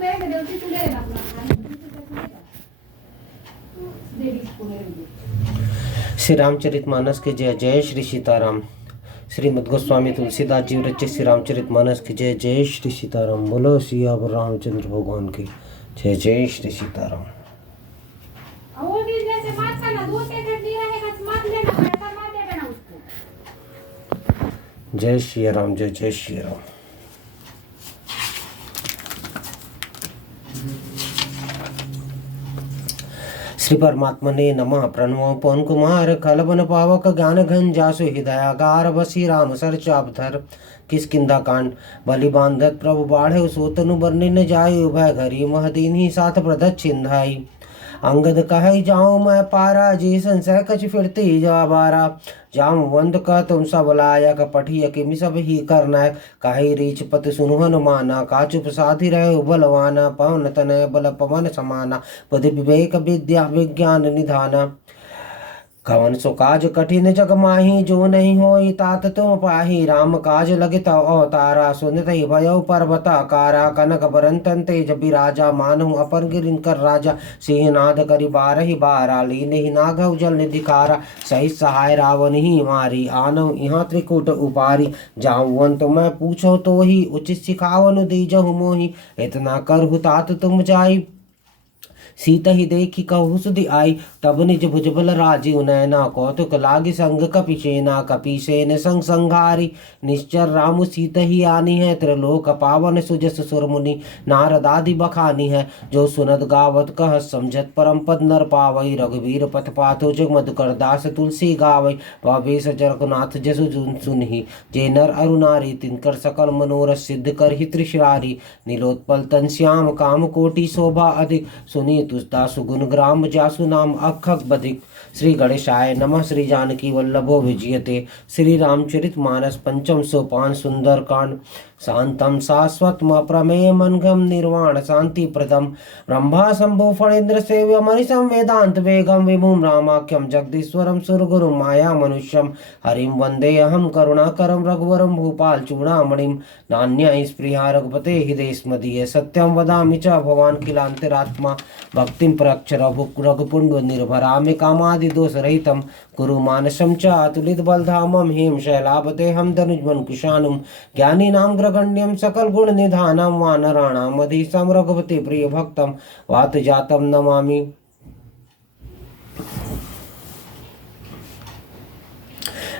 श्री रामचरितमानस की जय। जय श्री सीताराम। श्रीमद् गोस्वामी तुलसीदास जी रचित श्री रामचरितमानस की जय। जय श्री सीताराम। बोलो सियावर रामचंद्र भगवान की जय। जय श्री सीताराम। जय श्री राम। जय जय श्री राम। श्री परमात्मने नमः। प्रणव पवन कुमार खलबन पावक ज्ञान घन जासु हृदयागार बसी राम सर चापधर किसकिंदा कांड बलि बांधत प्रभु बाढ़े सोतनु बरने न जाय उभय घरी महदीन ही साथ प्रदत छिंधाई अंगद कह जाऊं मैं पारा जी संशय कछ फिरती जा बारा जाम वंद का तुम सब लायक पठिय किमि सब ही करना काहि रीच पत सुनहन माना का चुप साधि रहे बलवाना पवन तनय बल पवन समाना बुद्धि विवेक विद्या विज्ञान निधाना कवन सो काज कठिन जग माही जो नहीं होई तात तुम पाही राम काज लगित अवतारा सुनित भयो पर्वताकारा कनक बरंतन तेज बिराजा मानहु अपन गिरिन कर राजा सिंहनाद करि बारहि बारा लीन ही नागव जल निधिकारा सही सहाय रावण ही मारी आनव यहाँ त्रिकुट उपारी जाऊवन तो मैं पूछो तो ही उचित सिखावन दीजहु मोहि इतना करहु तात तुम जाई सीता ही देखी कहु सुधि आई तब निज भुजबल राजीव नैना कौतुक लागी संग कपिसेना कपिसेन संग संघारी निश्चर राम सीता ही आनी है त्रिलोक पावन सुजस सुर मुनि नारद आदि बखानी है जो सुनत गावत कह समझत परम पद नर पावई रघुवीर पथ पाथो जग मधुकर दास तुलसी गावई भवेश जरकुनाथ जसु सुनहि जे नर अरु नारी तिनकर सकल मनोरथ सिद्ध कर ही त्रिशरारी नीलोत्पल तन श्याम काम कोटि शोभा अधिक सुनी तुसदासु गुण ग्राम जासु नाम अखक बधिक। श्री गणेशाय नमः। श्री जानकी वल्लभो विजयते। श्री रामचरित मानस पंचम सोपान सुंदर कांड। शांतम शाश्वतम प्रमेय मनगम निर्वाण शांति प्रदम ब्रह्मा शंभु फणेन्द्र सेव्य मनिषम वेदांत वेगम विभुम रामाख्यम जगदीश्वरम सुरगुरु माया मनुष्यम हरिम वंदे अहम करुणाकरम रघुवरम भूपाल चूड़ामणिम नान्या स्पृहा रघुपते हृदय स्मदीय सत्यम वदामि च भवान किलांतरात्मा भक्तिम प्रक्ष रघुपुंड निर्भरामि कामादि दोष रहितम कुरु मानसम च अतुलित बलधामम हेम शैलाभते हम धनुजवन कुशानुम ज्ञानी नाम ग्रगण्यम सकल गुण निधानम वानराणाम अधीशम रघुपति प्रिय भक्तम वात जातम नमामि।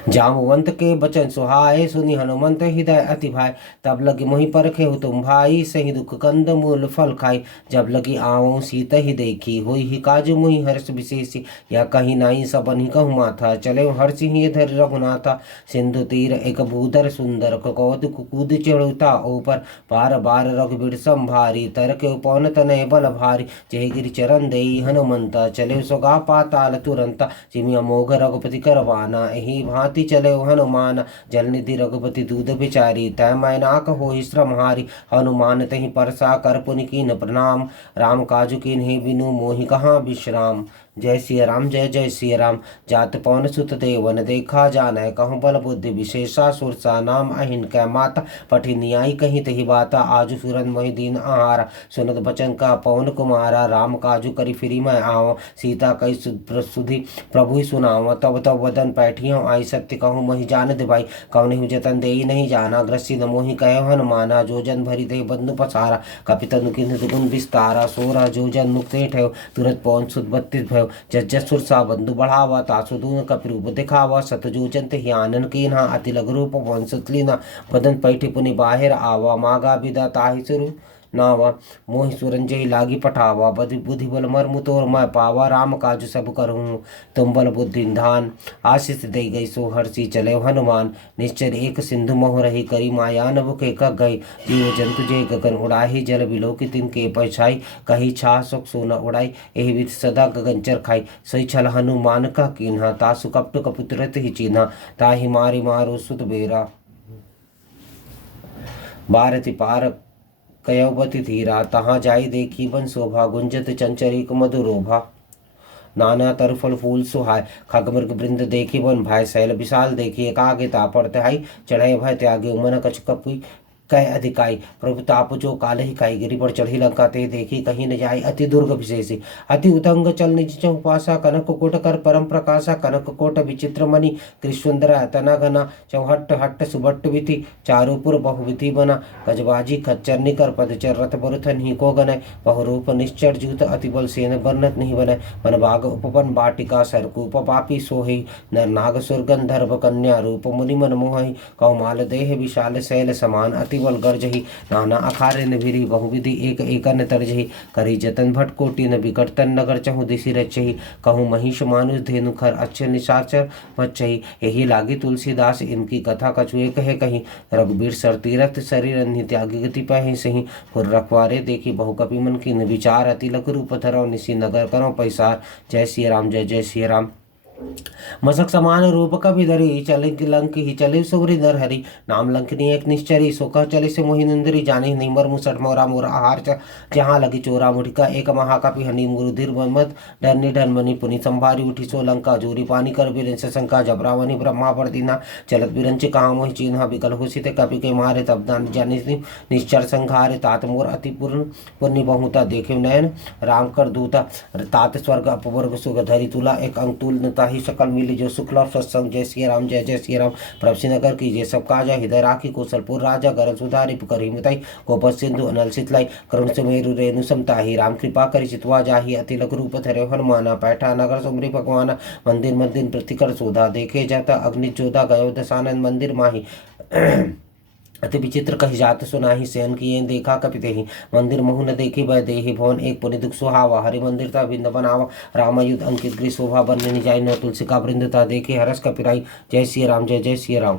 जामवंत के बचन सुहाए सुनि हनुमंत हृदय अति भाई तब लगी मोहि परखे हो तुम भाई सही दुख कंद मूल फल खाई जब लगी आवो सीत ही देखी होई ही काज मोहि हर्ष विशेषी या कहीं नाई सबन ही कहु माथा चले हर्ष ही धर रघुनाथा सिंधु तीर एक भूधर सुंदर कौतुक कूद चढ़ुता ऊपर बार बार रघुबीर संभारी तर के पौन तनय बल भारी जय गिरि चरण देई हनुमंता चले सोगा पाताल तुरंता जिमि अमोघ रघुपति करवाना एहि भांति चले हनुमान जल निधि रघुपति दूध बिचारी तय मैनाक हो श्रमहारी हनुमान तहि परसा कर पुनि कीन प्रणाम राम काजु कीन्हि बिनु मोहि कहाँ विश्राम। जय सिया राम। जय जय सिया राम। जात पवन सुत देवन देखा जान कहूँ बल बुद्धि विशेषा सुरसा नाम अहिन कै माता पठि न्याय कहीं तही बाता आजु सुरन मोहि दीन आहारा सुनत बचन का पवन कुमारा राम काजु करी फिरी मैं आओ सीता कई सुधि प्रभु ही सुनाओ तब तब वदन पैठियों आई सत्य कहूँ मही जान दे भाई कौन जतन दे नहीं जाना ग्रसी न मोहि कहो हनुमाना जो जन भरी दे बंधु पसारा कपितनु किन्ह दुगुन विस्तारा सोरा जो जन मुक्त ठेव तुरंत पवन सुत 32 भयो जज्जसुर सा बंधु बढ़ावा तासु दून कपिरूप दिखावा सतजूजंत ही आनन कीन्हा अति लघु रूप वंशतलीना बदन पैठि पुनि बाहिर आवा मागा विदा ताहि सुरु नावा मोहि सुरंजय लागी पठावा बधि बुद्धि बल मर्मु तोर मैं पावा राम काज सब करहूँ तुम बल बुद्धि धान आशीष दे गई सो हर्षि चले हनुमान निश्चर एक सिंधु मोह रही करी माया नभ के कह गई जीव जंतु जय गगन उड़ाही जल बिलोकि तिनके पछाई कही छा सुख सोना उड़ाई एहि विध सदा गगन चर खाई सही छल हनुमान का कीन्हा तासु कपट कपुत्रत ही चिन्हा ताहि मारी मारो सुत बेरा भारति पार कयवती धीरा तहाँ जाई देखी बन शोभा गुंजत चंचरिक मधुरोभा नाना तर फल फूल सुहाय खगमृग वृंद देखी बन भाई शैल विशाल देखी एकाग्रता पड़ते हाई चढ़ाई भय त्यागे उमन कछ कपी कह अधिकाई प्रभुताप जो काल ही खाई गिरी पर चढ़ी लंका ते देखी कहीं न जाई अति दुर्ग विशेषी अति उतंग चल निज चौपासा कनक कोट कर परम प्रकाशा कनक कोट विचित्र मणि कृष्णुंदर तना घना चौहट्ट हट्ट सुभट्ट विधि चारुपुर बहुविधि बना गजबाजी खच्चर निकर पदचर रथ बरुथन ही को गनय बहुरूप निश्चर जूत अति बल सेन बर्नत नहीं बनय मन भाग उपपन बाटिका सरकूप पापी सोहि नर नाग सुर गंधर्व कन्या रूप मुनि मन मोहि कौमाल देह विशाल शैल समान अति बल गर्जहि नाना अखारे निभिरी बहुविधि एक एकन तरजहि करी जतन भट कोटि न विकट तन नगर चहु दिशि रचहि कहूँ महिष मानुष धेनु खर अच्छे निशाचर बचहि यही लागी तुलसीदास इनकी कथा कछुए कहे कहीं रघुबीर सर तीरथ शरीर अन्य त्यागी गति पाहि सही पुर रखवारे देखी बहु कपि मन की विचार अति लघु रूप धरो निसी नगर करो पैसार जय श्री राम जय जय श्री राम मसक समान रूप कभी धरी चले लंक ही चले सुवरी नर हरि नाम लंकनी एक निश्चरी सोका चले से मोहि नंदरी जाने निमर मुसट मोरा मोरा आहार जहाँ लगी चोरा मुठिका एक महाकपि हनी मुरुधिर मत डरनी डरमनी पुनि संभारी उठी सो लंका जोरी पानी कर बिरंच शंका जबरावनी ब्रह्मा पर दीना चलत बिरंच कहा मोहि चिन्ह विकल होसित कपि के मारे तब दान जाने निश्चर संघारे तात मोर अति पूर्ण पुण्य बहुता देखे नयन राम कर दूता तात स्वर्ग अपवर्ग सुख धरी तुला एक अंतुल नता ही सकल मिली जो शुक्ल सत्संग जय श्री राम जय जय श्री राम प्रभु नगर की जय सब काजा हृदय राखी कौशलपुर राजा गरज सुधारी कर हिमताई गोपत सिंधु अनल शीतलाई करुण सुमेरु रेणु समताही राम कृपा करी चितवा जाही अति लघु रूप धरे हनुमाना पैठा नगर सुमरी भगवाना मंदिर मंदिर प्रतिकर सोधा देखे जाता अग्नि जोधा गयो दशानंद मंदिर माही अति विचित्र कही जात सुनाही सेन किए देखा कपिते ही मंदिर महु न देखी वह देही भवन एक पुनि दुख सुहावा हरि मंदिर ता बिंद बनावा रामयुद्ध अंकित गृह शोभा बन जाय न तुलसी का वृंदता देखे हरस कपिराई जय श्री राम जय जय श्री राम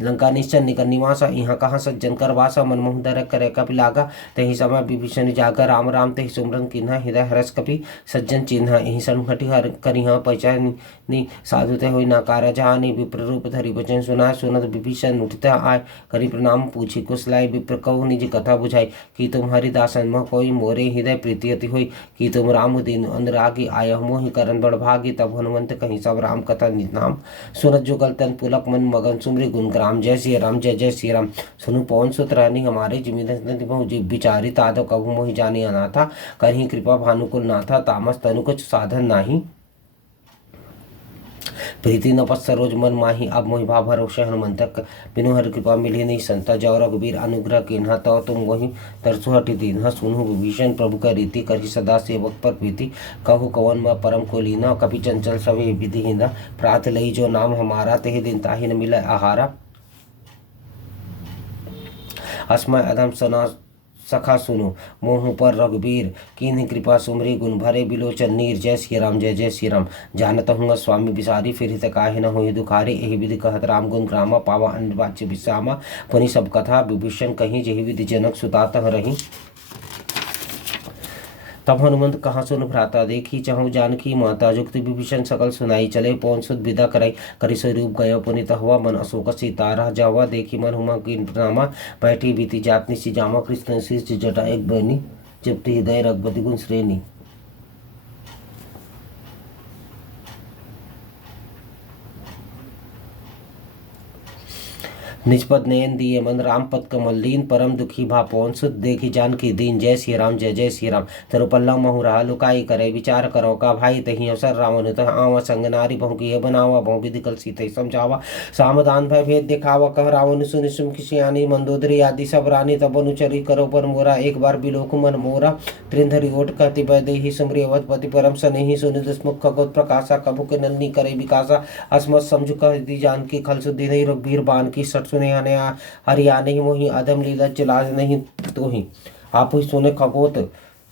लंका निश्चर निकर निवासा यहाँ कहाँ सज्जन कर वासा मनमोह दर करे कपि लागा तही समय विभीषण जाकर राम राम तही सुमरन किन्हा हृदय हरस कपि सज्जन चिन्हा यही संघटि हर करिहा पहचानी साधु ते होई नाकारा जहानी विप्र रूप धरि वचन सुना सुनत विभीषण उठित आय करि प्रणाम पूछी कुशलाई विप्र कहु निज कथा बुझाई कि तुम हरिदासन मह कोई मोरे हृदय प्रीति अति होई कि तुम राम दीन अनुरागी आय मोहि करन बड़ भागी तब हनुमंत कहीं सब राम कथा निज नाम सुनत जुगल तन पुलक मन मगन सुमरी गुण राम जय श्री राम जय जय श्री राम सुनु पवन सुत रहनी हमारे जिमिदंति बहु विचारी तादव कभु मोहि जाने अनाथा करही कृपा भानुकुल नाथा तामस तनु कुछ साधन नाही प्रीति न पत सरोज मन माही अब मोहि भा भरोसे हनुमंतक बिनु हर कृपा मिली नहीं संता जौ रघुबीर अनुग्रह किन्हा तो तुम वही तरसु हटि दीन्हा सुनु विभीषण प्रभु का रीति करी सदा सेवक पर प्रीति कहु कवन म परम को लीना कपि चंचल सवे विधिहीना प्रात लई जो नाम हमारा तेहि दिन ताहि न मिले आहारा अस्मय अधम सना सखा सुनो मोह पर रघुबीर कीन्ह कृपा सुमरी गुण भरे बिलोचन नीर जय श्री राम जय जय श्री राम जानत हूँ स्वामी बिसारी फिर हित काहे न होई दुखारी एहि विधि कहत राम गुण ग्रामा पावा अन्य विश्रामा पुनि सब कथा विभीषण कहीं जही विधि जनक सुतातः रही तब हनुमंत कहाँ सुन भ्राता देखी चहु जानकी माता जुक्त विभीषण सकल सुनाई चले पौन सुध विदा कराई करि स्वरूप गयो पुनित हुआ मन अशोक सीता रह जावा देखी मन हुमा की नामा बैठी बीती जात निशि जामा कृष्ण शीर्ष जटा एक बनी जपति हृदय रघुपति गुण श्रेणी निजपद नयन दिए मन राम पद कमल दीन परम दुखी भा पवन सुत देखी जान की दीन जय श्री राम जय जय श्री राम तरुपल्ला महु रहा लुकाई करे विचार करो का भाई तही अवसर रावण तह आवा संग नारी बहु की बनावा बहु विधि कल सीते समझावा सामदान भय भेद दिखावा कह रावण सुन सुम किसियानी मंदोदरी आदि सब रानी तब अनुचरी करो पर मोरा एक बार बिलोक मन मोरा त्रिंधरी ओट कहती वै देही सुमरी अवधपति परम सनेही सुनि दुष्मुख खगोत प्रकाशा कभु के नलनी करे विकासा अस्मत समझु कह दी जान की खल सुधि नहीं रघुबीर बान की सट सुने आने हरिया नहीं मोहि अधम लीला चिलाज नहीं तो ही आप ही सुने खगोत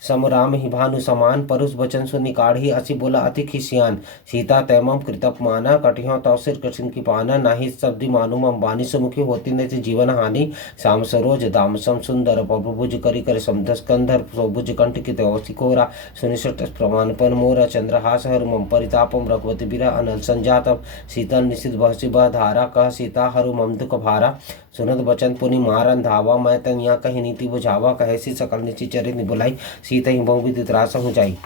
सम राम ही भानु समान परुष वचन सुनि काढ़ी असी बोला अति खिसियान सीता तैमम कृतप माना कटियों तव सिर कृष्ण की पाना नाही शब्दी मानु मम बानी सुमुखी होती नहीं थी जीवन हानि श्याम सरोज दाम सम सुंदर प्रभुभुज करी कर समधस कंधर भुज कंठ की सिकोरा सुनिश्चित प्रमाण पर मोरा चंद्रहास हर मम परितापम रघुवती बिरा अनल संजातम सीता निशित बहसी बह धारा कह सीता हरु मम दुख भारा सुनत बचन पुनि मारन धावा मैं तन यहाँ कही नीति बुझावा कहे सी सकल निचि चरित बुलाई सीता ही बहुविधि त्रास हो जाई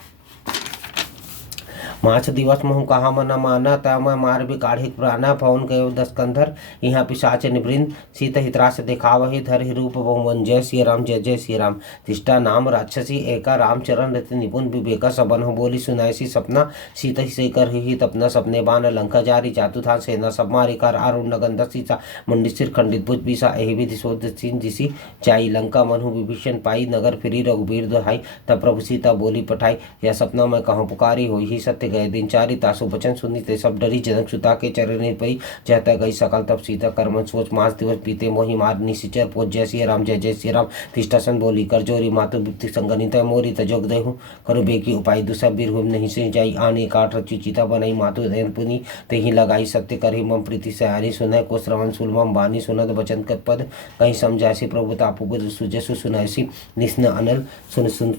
माछ दिवस महु कहा मन माना तय मैं मार भी काढ़ी प्राणा पवन गयो दस कंधर यहाँ पिशाच निवृंद सीत हितरास दिखावहि धर ही रूप बहुमन जय श्री राम जय जय श्री राम तिष्ठा नाम राक्षसी एका रामचरण रति निपुण विवेका सबन हो बोली सुनायसी सपना सीत ही से कर ही तपना सपने बान लंका जारी जातु था सेना सब मारी कर आरुण गंध सीसा मुंडी सिर खंडित भुज बीसा एहि विधि शोध सिंह जिसी चाई लंका मनहु विभीषण पाई नगर फिरी रघुबीर दोहाई तब प्रभु सीता बोली पठाई यह सपना मैं कहूँ पुकारी हो ही सत्य गए दिन चारी तासु बचन सुनी ते सब डरी जनक सुता के चरण पई जहता गई सकल तब सीता कर्मन सोच मास दिवस बीते मोहि मार निशिचर पोज जय श्री राम जय जय श्री राम तिष्ठासन बोली कर जोरी मातु बुद्धि संगनित मोरी तजोग देहु करु बेकी उपाय दुसा बीर हुम नहीं से जाई आने काठ रचि चिता बनाई मातु देन पुनी ते ही लगाई सत्य करहि मम प्रीति से आनी सुनय को श्रवण सुलमम बानी सुनद बचन कत पद कहीं समझासी प्रभु तापु बुध सुजसु सुनायसी निस्न अनल सुन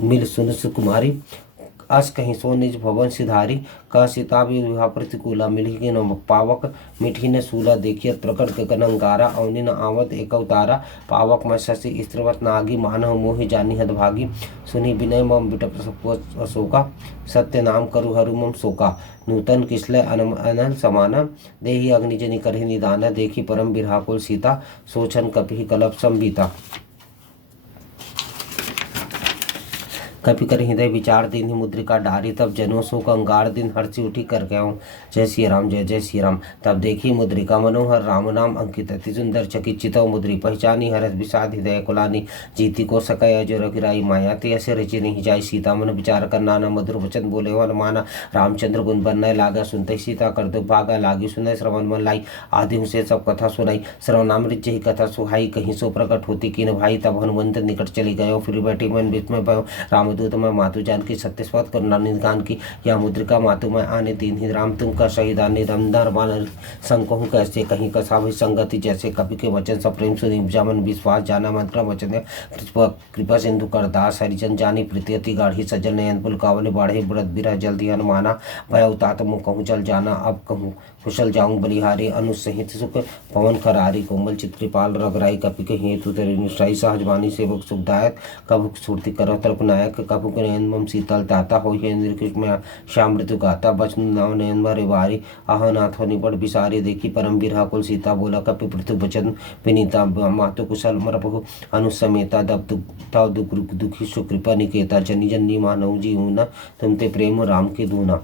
मिल सुन सुकुमारी अस कहीं सो निज भवन सिधारी क सीता विवाह प्रतिकूला मिली के न पावक मिठी न सूला देखिय प्रकट गगनंगारा अवनि न आवत एक अवतारा पावक मैं शशि स्त्रीवत नागी मानव मोहि जानी हदभागी सुनी विनय मम बिटप अशोका सत्य नाम करु हरु मम शोका नूतन किसलय अनल समाना देहि अग्निजनि करहि निदाना देखी परम बिरहाकुल सीता सोचन कपि कलप संबीता कपि कर हृदय विचार दिन ही मुद्रिका डारी तब जनो शोक अंगार दिन हर्षि उठी कर गयो जय श्री राम जय जय श्री राम तब देखी मुद्रिका मनोहर राम नाम अंकित अति सुंदर चकित चितव मुद्री पहचानी हरस विषाद हृदय कुलानी जीती को सकय जो रघुराई माया ते ऐसे रचि नहीं जाय सीता मन विचार कर नाना मधुर वचन बोले वन माना रामचंद्र गुण बनय लागा सुनते सीता कर दुख भागा लागी सुनय श्रवण मन लाई आदि से सब कथा सुनाई श्रवणामृत ही कथा सुहाई कहीं सो प्रकट होती किन भाई तब हनुमंत निकट चली गयो फिर बैठी मन विस्मय भयो रामदूत मैं मातु जान की सत्यस्वत करुणा निधान की या मुद्रिका मातु मैं आने दीन ही राम तुम का शहीदान दमदार मान संग कहूँ कैसे कहीं कसा भी संगति जैसे कवि के वचन सब प्रेम सुनी जामन विश्वास जाना मंत्र वचन कृपा सिंधु कर दास हरिजन जानी प्रीति अति गाढ़ी सजल नयन पुल कावल बाढ़े व्रत बिरह जल्दी हनुमाना भय उतात मुँह कहूँ चल जाना अब कहूँ कुशल जाऊं बलिहारी अनुसहित सुख पवन खरारी कोमल चित्रपाल रघुराई कपि के हेतु तेरे निष्ठाई सहजवानी सेवक सुखदायक कभु सुरति करो तर्पनायक कभु के नयन मम शीतल ताता हो निर्कृष्ण में श्याम मृत्यु गाता बचन नाव नयन भरे बारी आह नाथ हो निपट बिसारी देखी परम बिरहा कुल सीता बोला कपि पृथु वचन विनीता मातु कुशल मरपहु अनुसमेता दब तव दुखी सुकृपा निकेता जनी जनी मानव जी ऊना तुम ते प्रेम राम के दूना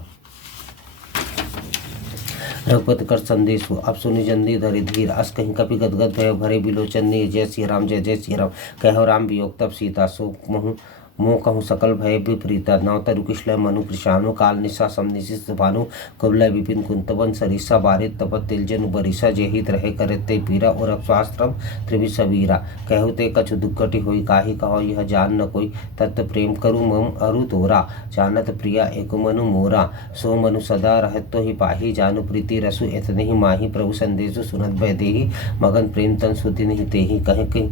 रघुपति कर संदेश हो अब सुनि जल्दी धरि धीर अस कहीं कपि गदगद भय भरे बिलोचन ने जय श्री राम जय जय श्री राम कहो राम वियोग तब सीता शोक मोह मोह कहूँ सकल भय विपरीता नव तरु किशलय मनु कृषाणु काल निशा समनिशित भानु कुबलय विपिन कुंतवन सरिसा बारित तपत तिलजन बरिसा जेहित रहे करे ते पीरा और स्वास्त्रम त्रिविशवीरा कहु ते कछु दुखटी होई काहि कहो यह जान न कोई तत्व प्रेम करु मम अरु तोरा जानत प्रिया एक मनु मोरा सो मनु सदा रहत तो ही पाही जानु प्रीति रसु इतने ही माही प्रभु संदेशु सुनत भय देही मगन प्रेम तन सुधि नहीं तेहि कहे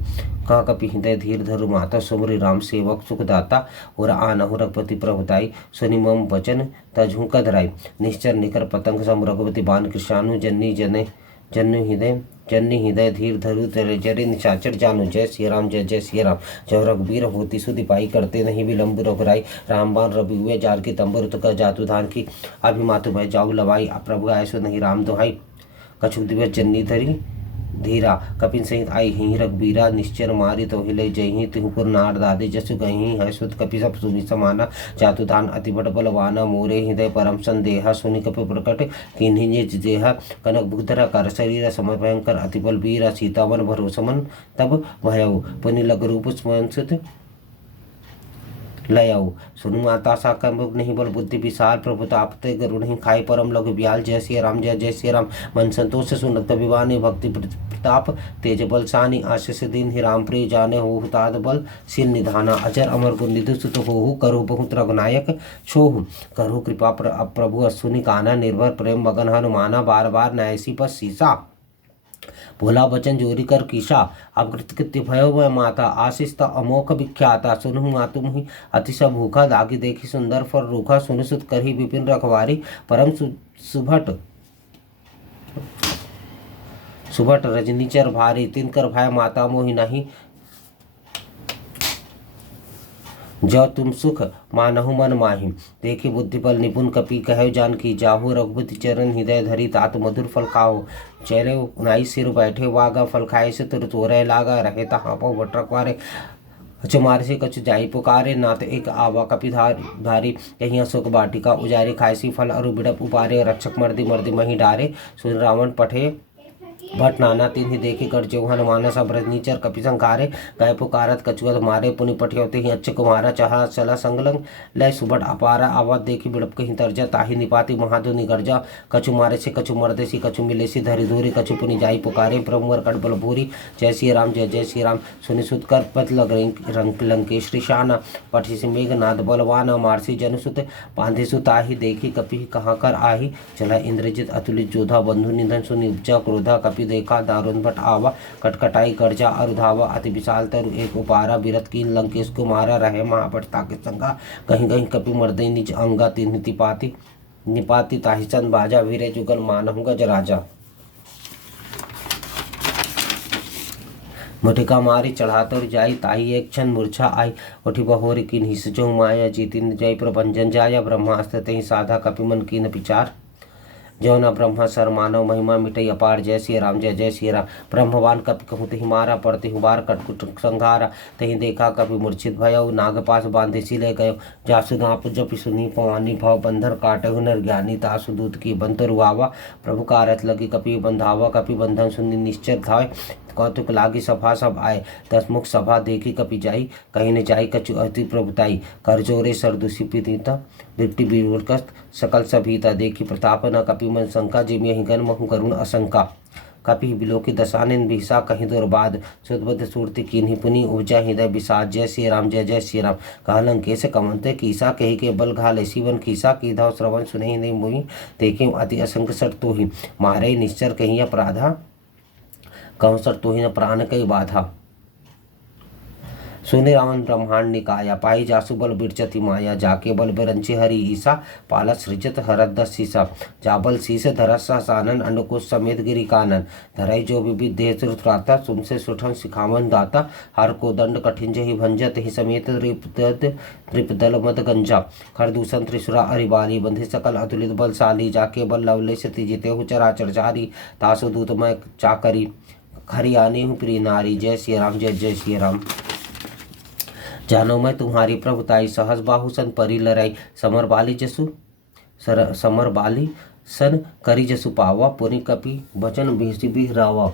कह कपि हृदय धीर धरु माता सुमरि राम सेवक सुखदाता और आनहु रघुपति प्रभुताई सुनि मम वचन तजहु कदराई निश्चर निकर पतंग सम रघुपति बान कृषाणु जन्नी हृदय धीर धरु तेरे जरे निशाचर जानू जय श्री राम जय जय श्री राम जब रघुबीर होती सुधिपाई करते नहीं विलंब रघुराई रामबान रवि हुए जार की तंबुर तुका जातु धान की अभिमातु भय जाऊ लवाई प्रभु ऐसो नहीं राम दोहाई कछु दिवस जन्नी धरी धीरा कपिन सहित आई ही रघुबीरा निश्चर मारी तो हिले जही तिहुपुर नार दादे जसु गही है सुत कपि सब सुनि समाना जातु धान अति बड़ बलवाना मोरे हृदय परम संदेहा सुनि कपि प्रकट किन्हीं निज देहा कनक भूधरा कर शरीर समय भयंकर अति बल वीरा सीतावन भरोसमन तब भयउ पुनि लग रूप स्मंसित लयऊ सुनु माता साका मुख नहीं बल बुद्धि विशाल प्रभु तापते गरु नहीं खाई परम लघु ब्याल जय श्री राम जय जय श्री राम मन संतोष सुनत कविवानी भक्ति प्रताप तेज बल सानी आशीष दिन ही राम प्रिय जाने हो हुताद बल सिर निधाना अजर अमर गुण निधु सुत हो करो बहुत रघुनायक छोहु करो कृपा प्रभु असुनि काना निर्भर प्रेम मगन हनुमाना बार बार नयसी पर सीसा भोला बचन जोरी कर कीशा अब कृत्य भयो वह माता आशीष अमोख विख्याता सुनु मातु मुहि अतिश भूखा दागी देखी सुंदर फर रूखा सुन सुत करही विपिन रखवारी परम सुभट रजनीचर भारी तिनकर भय माता मोहि नहीं जो तुम सुख मानहु मन माहि। देखी बुद्धि बल निपुण कपि कहो जानकी जाहु रघुपति चरण हृदय धरि तात मधुर फल खाओ। चले उनाई सिर बैठे वागा फल खाए से तुर तोरय लागा रहे तहाँ पौ बटरकवारे। कछु मार से कछु जाई पुकारे नाथ एक आवा कपि धारी कहीं अशोक बाटिका उजारे खायसी फल अरु बिडप उपारे रक्षक मर्दी मर्दी मही डारे। सुन रावण पठे भट नाना तिन्हि देखी कर जो हनुमान सब नीचर कपि संकारे। गए पुकारत कछुअत मारे पुनि पठियौते ही अच्छे कुमारा चाहा चला संगलंग। लय सुबट अपारा आवाज देखी बिड़प कहीं तर्जा ताहि निपाति महाधुनि गर्जा। कछु मारे से कछु मर्देसी कछु मिलेसी धरि धूरी कछु पुनि जाई पुकारे। प्रभुवर कट बल भूरी जय श्री राम जय जय श्री राम। सुनि सुत कर पत लग रंग लंकेश्वरी शाना। पठी से मेघनाद बलवाना मारसी जनुसुत बांधे सुताही। देखी कपि कहाँ कर आही चला इंद्रजित अतुलित जोधा बंधु निधन सुनि उपजा क्रोधा। कपि देखा दारुण भट आवा कटकटाई गर्जा अरुधावा। अति विशाल तरु एक उपारा बिरत कीन लंकेश कुमारा रहे महाभटता के संगा। कहीं कहीं कपि मर्दे निज अंगा तिन्हि तिपाति निपाति ताहि चंद बाजा। वीरे जुगल मानहु गज राजा। मुठिका मारी चढ़ातर जाई ताही एक क्षण मूर्छा आई। उठी बहोरी किन्हि सजो माया जीतिन जय प्रभंजन जाया। ब्रह्मास्त्र तेहि साधा कपि मन कीन विचार। जो न ब्रह्मा सर मानव महिमा मिटई अपार जय श्री राम जय जय श्री राम। ब्रह्मवान कपि कहूँ तिहि मारा पड़ते हुबार कटकुट संघारा। तही देखा कपि मूर्छित भयउ नागपास बांधे सिले गयो। जासु नाप जपि सुनी पवानी भव बंधर काटहु निर्ज्ञानी। तासु दूत की बंतर आवा प्रभु कारत लगी कपि बंधावा। कपि बंधन सुनी निश्चर धाय कौतुक लागी सभा सब आए। दसमुख सभा देखी कपि जाई कहीं न जाई कछु अति प्रभुताई। कर जोरे सरदुषि पीड़िता वृत्ति विवृकस्त सकल सभीता। देखी प्रताप न कपि मन शंका जिम यही गन महु करुण अशंका। कपि बिलोकी दशानन बिहसा कहीं दुर्बाद। सुदबद्ध सूरति कीन्ही पुनि उपजा हृदय विषाद। जय श्री राम जय जय श्री राम। कहा लंकेश कमंते कीसा कही के बल घाले शिवन खीसा। की धव श्रवण सुनहि नहीं मोहि देखे अति असंख्य सट तो ही। मारे निश्चर कहीं अपराधा कहूँ सर तो ही न प्राण कई बाधा। सुने रावण ब्रह्मांड निकाया पाई जासु बल बिरचति माया। जाके बल बिरंची हरि ईसा पाला सृजत हरद दस सीसा। जाबल शीस धरस सानन अंडकोश समेत गिरी कानन। धरई जो विविध देह श्रुत्राता तुमसे सुठन सिखावन दाता। हर को दंड कठिन जहि भंजत ही समेत त्रिपदल मद गंजा। खरदूषण त्रिशुरा अरिबाली बंधे सकल अतुलित बलशाली। जाके बल लवलेश जिते हु चराचर जारी। तासु दूतमय चाकरी खरियानी हूँ प्रिय नारी। जय श्री राम जय जय श्री राम। जानो मैं तुम्हारी प्रभुताई सहस बाहु सन परी लड़ाई। समर बाली जसु समर बाली सन करी जसु पावा। पुनि कपि वचन बिहसी बिहरावा।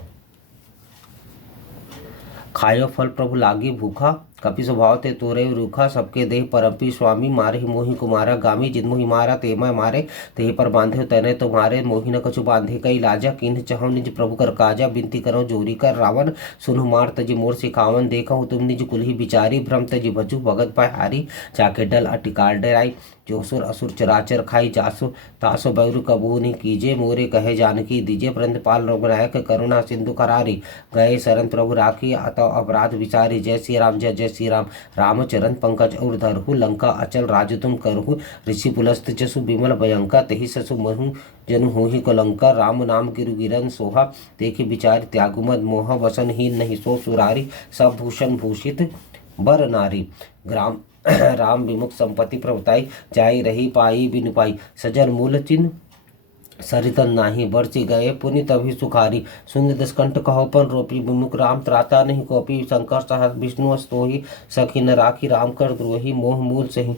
खायो फल प्रभु लागी भूखा। कपि स्वभाव ते तोरे रूखा। सबके देह परमपी स्वामी मारे ही मोहि कुमारा गामी। जिन मोहि मारा ते मैं मारे तेहि पर बांधे तने तुम्हारे। मोहि न कछु बांधे कई लाजा। किन्ह चहु निज प्रभु कर काजा। बिनती करो जोरी कर रावण सुनु मार तजी मोर सिखावन। देखहु तुम निज कुलहि बिचारी भ्रम तजी भजु भगत पाय हारी। जाके डल अटिकाल डराई जो सुर असुर चराचर खाई। जासु तासु बैरु कबहु नहीं कीजे मोरे कहे जानकी दीजे। प्रंतपाल रघुनायक करुणा सिंधु करारी। गए शरण प्रभु राखी अतः अपराध विचारी। जय श्री राम जय जय श्री राम। रामचरण पंकज और धरहु लंका अचल राज तुम करहु। ऋषि पुलस्त जसु विमल भयंका तेहि ससु महु जनु होहि कलंका। राम नाम गिरु गिरन सोहा देखि विचार त्यागु मद मोह। वसन हीन नहीं सो सुरारी सब भूषण भूषित बर नारी। ग्राम राम विमुख संपत्ति प्रभुताई। जाई रही पाई बिनु पाई सजल मूल चिन्ह सरितन नाही। बरसी गए पुनि तभी सुखारी। शून्य दशकंठ कहोपन रोपी विमुख राम त्राता नहीं कोपी। शंकर सहस विष्णु अस्तोहि सखी न राखी राम कर द्रोही। मोह मूल सही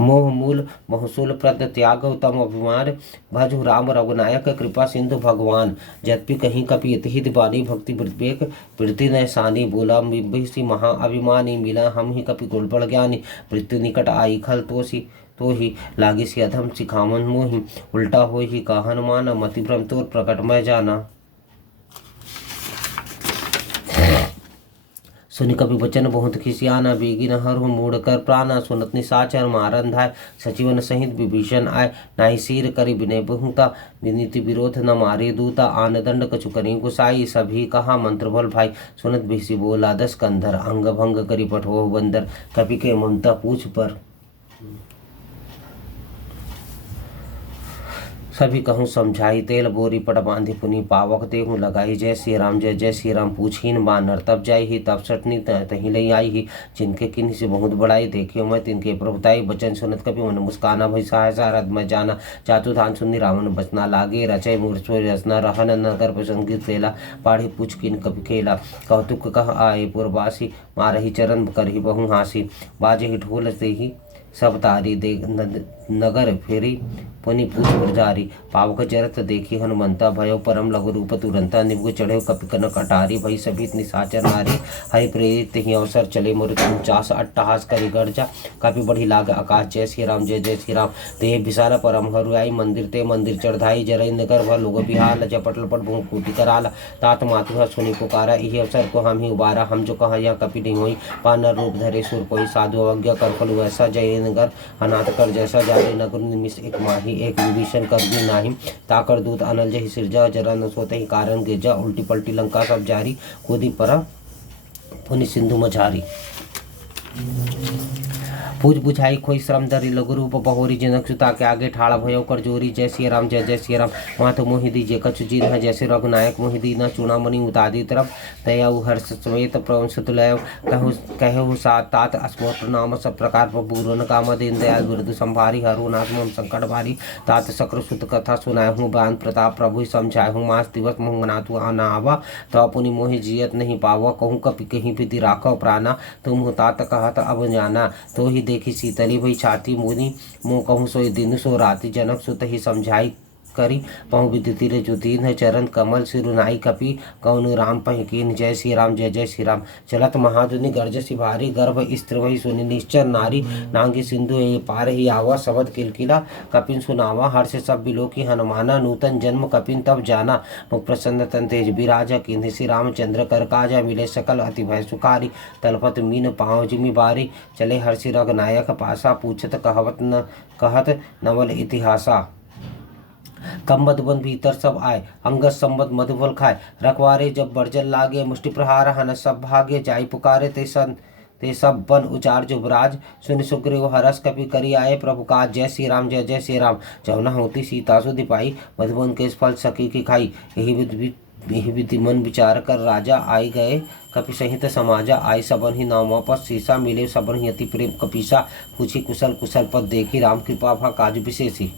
मोह मूल महसूल प्रद त्याग उत्तम अभिमान। भजु राम रघुनायक कृपा सिंधु भगवान। जद्यपि कहीं कपि हित बानी भक्ति विवेक वृत्ति न सानी। बोला बिंबिसी महा अभिमानी मिला हम ही कपि गुणपड़ ज्ञानी। मृत्यु निकट आई खल तो ही लागी सी अधम सिखावन मोहि। उल्टा हो ही का हनुमान मति भ्रम तोर प्रकट मैं जाना। सुनि कपि वचन बहुत खिसियाना। बेगी न हरहु मूढ़ कर प्राणा। सुनत निशाचर मारन धाय सचिवन सहित विभीषण आय। नाहि सिर करि विनय बहुता विनीति विरोध न मारे दूता। आन दंड कछु करि गुसाई सभी कहा मंत्र बल भाई। सुनत बिहसी बोला दस कंधर अंग भंग करि पठो बंदर। कपि के ममता पूछ पर सभी कहूँ समझाई तेल बोरी पट बांधि पुनि पावक देहूँ लगाई। जय श्री राम जय जय श्री राम पूछीन बानर तब जाई ही तब सटनी तही लई आई ही। जिनके किन्हीं से बहुत बड़ाई देखियो मैं तिनके प्रभुताई बचन सुनत कभी मन मुस्काना भई सहसा रथ में जाना। जातु धान सुनी रावण बचना लागे रचय मूर्छो रचना रहन नगर प्रसंगित तेला। पाढ़ी पूछ किन कपि खेला कौतुक कह आए पुरवासी। मारही चरण करही बहु हासी बाजे ही ढोल से ही सब तारी दे नगर फेरी पुनि पूछ ब्रजारी। पावक चरत देखी हनुमंता भयो परम लघु रूप तुरंता। निभु चढ़े कपि कनक अटारी भई सभित निशाचर नारी। हरि प्रेरित ही अवसर चले मोर 49 अट्टहास करि गर्जा। कपि बढ़ी लाग आकाश जय श्री राम जय जय श्री राम। देह विशाल परम हरुआई मंदिर ते मंदिर चढ़ाई। जरई नगर भर लोग बिहार जपट लपट भूमि फूटी कराला। तात मातु सुनी पुकारा इही अवसर को हम ही उबारा। हम जो कहा यह कपि नहीं हुई पानर रूप धरे सुर कोई साधु अवज्ञा कर फलु ऐसा। जय नगर अनाथ कर जैसा जाले नगर निमिष एक माही। एक विभीषण कर दी नाही ताकर दूत अनल जहि सिरजा। जरा न सोते ही कारण गिरजा। उल्टी पलटी लंका सब जारी कूदी पर पुनि सिंधु मझारी। पूज बुझाई खोई श्रम धरी लघु रूप बहोरी। जनक सुता के आगे ठाड़ा भयो कर जोरी। जय श्री राम जय जय श्री राम। माधो मोहि दीजे कछु जीन है जैसे रघुनायक मोहि दीना। चूड़ामणि उतादी तरफ दयाऊ हर्ष समेत प्रवंश तुलय। कहु सात तात अस्मत् प्रणाम सब प्रकार पूरन काम दीन दयाल बिरदु संभारी। हरु नाथ मम संकट भारी तात सक्र सुत कथा सुनाय हूँ। बयान प्रताप प्रभु समझाय हूँ। मास दिवस मंगनातु आना आवा तो पुनि मोहि जियत नहीं पावा। कहूँ कपि कहीं विधि राखो प्राणा तुम हो तात कहत अब जाना। तो ही देखी शीतली भई छाती मुनि मुँह कहूँ सोई दिन सो राति। जनक सुत ही समझाई करी पहु विधि तिरे जो दीन है। चरण कमल सिरुनाई कपि कौन राम पहिकीन। जय श्री राम जय जय श्री राम। चलत महाधुनि गर्ज सिभारी गर्भ स्त्री वही सुनि निश्चर नारी। नांगी सिंधु ये पार ही आवा शबद किलकिला कपिन सुनावा। हर्ष सब बिलो की हनुमाना नूतन जन्म कपिन तब जाना। मुख प्रसन्न तन तेज बिराजा किन्हि श्री रामचंद्र कर काजा। मिले सकल अति भय सुखारी तलपत मीन पाँव जिमि बारी। चले हर्षि रघुनायक पासा पूछत कहत नवल इतिहासा। कम्बद बन भीतर सब आए अंगद संबद मधुबल खाए। रखवारे जब बर्जन लागे मुष्टि प्रहार हन सब भागे। जाई पुकारे ते सब बन उचार जुबराज। सुन सुग्रीव हरस कपि करी आए प्रभु काज। जय श्री राम जय जय श्री राम। जौना होती सीता सुधि पाई मधुबन के फल सखी की खाई। यही विधि मन विचार कर राजा आई गए कपि सहित समाजा। आई सबन ही नाम वापस शीसा मिले सबन ही अति प्रेम कपीसा। पूछी कुशल कुशल पद देखी राम कृपा भा काज विशेषी।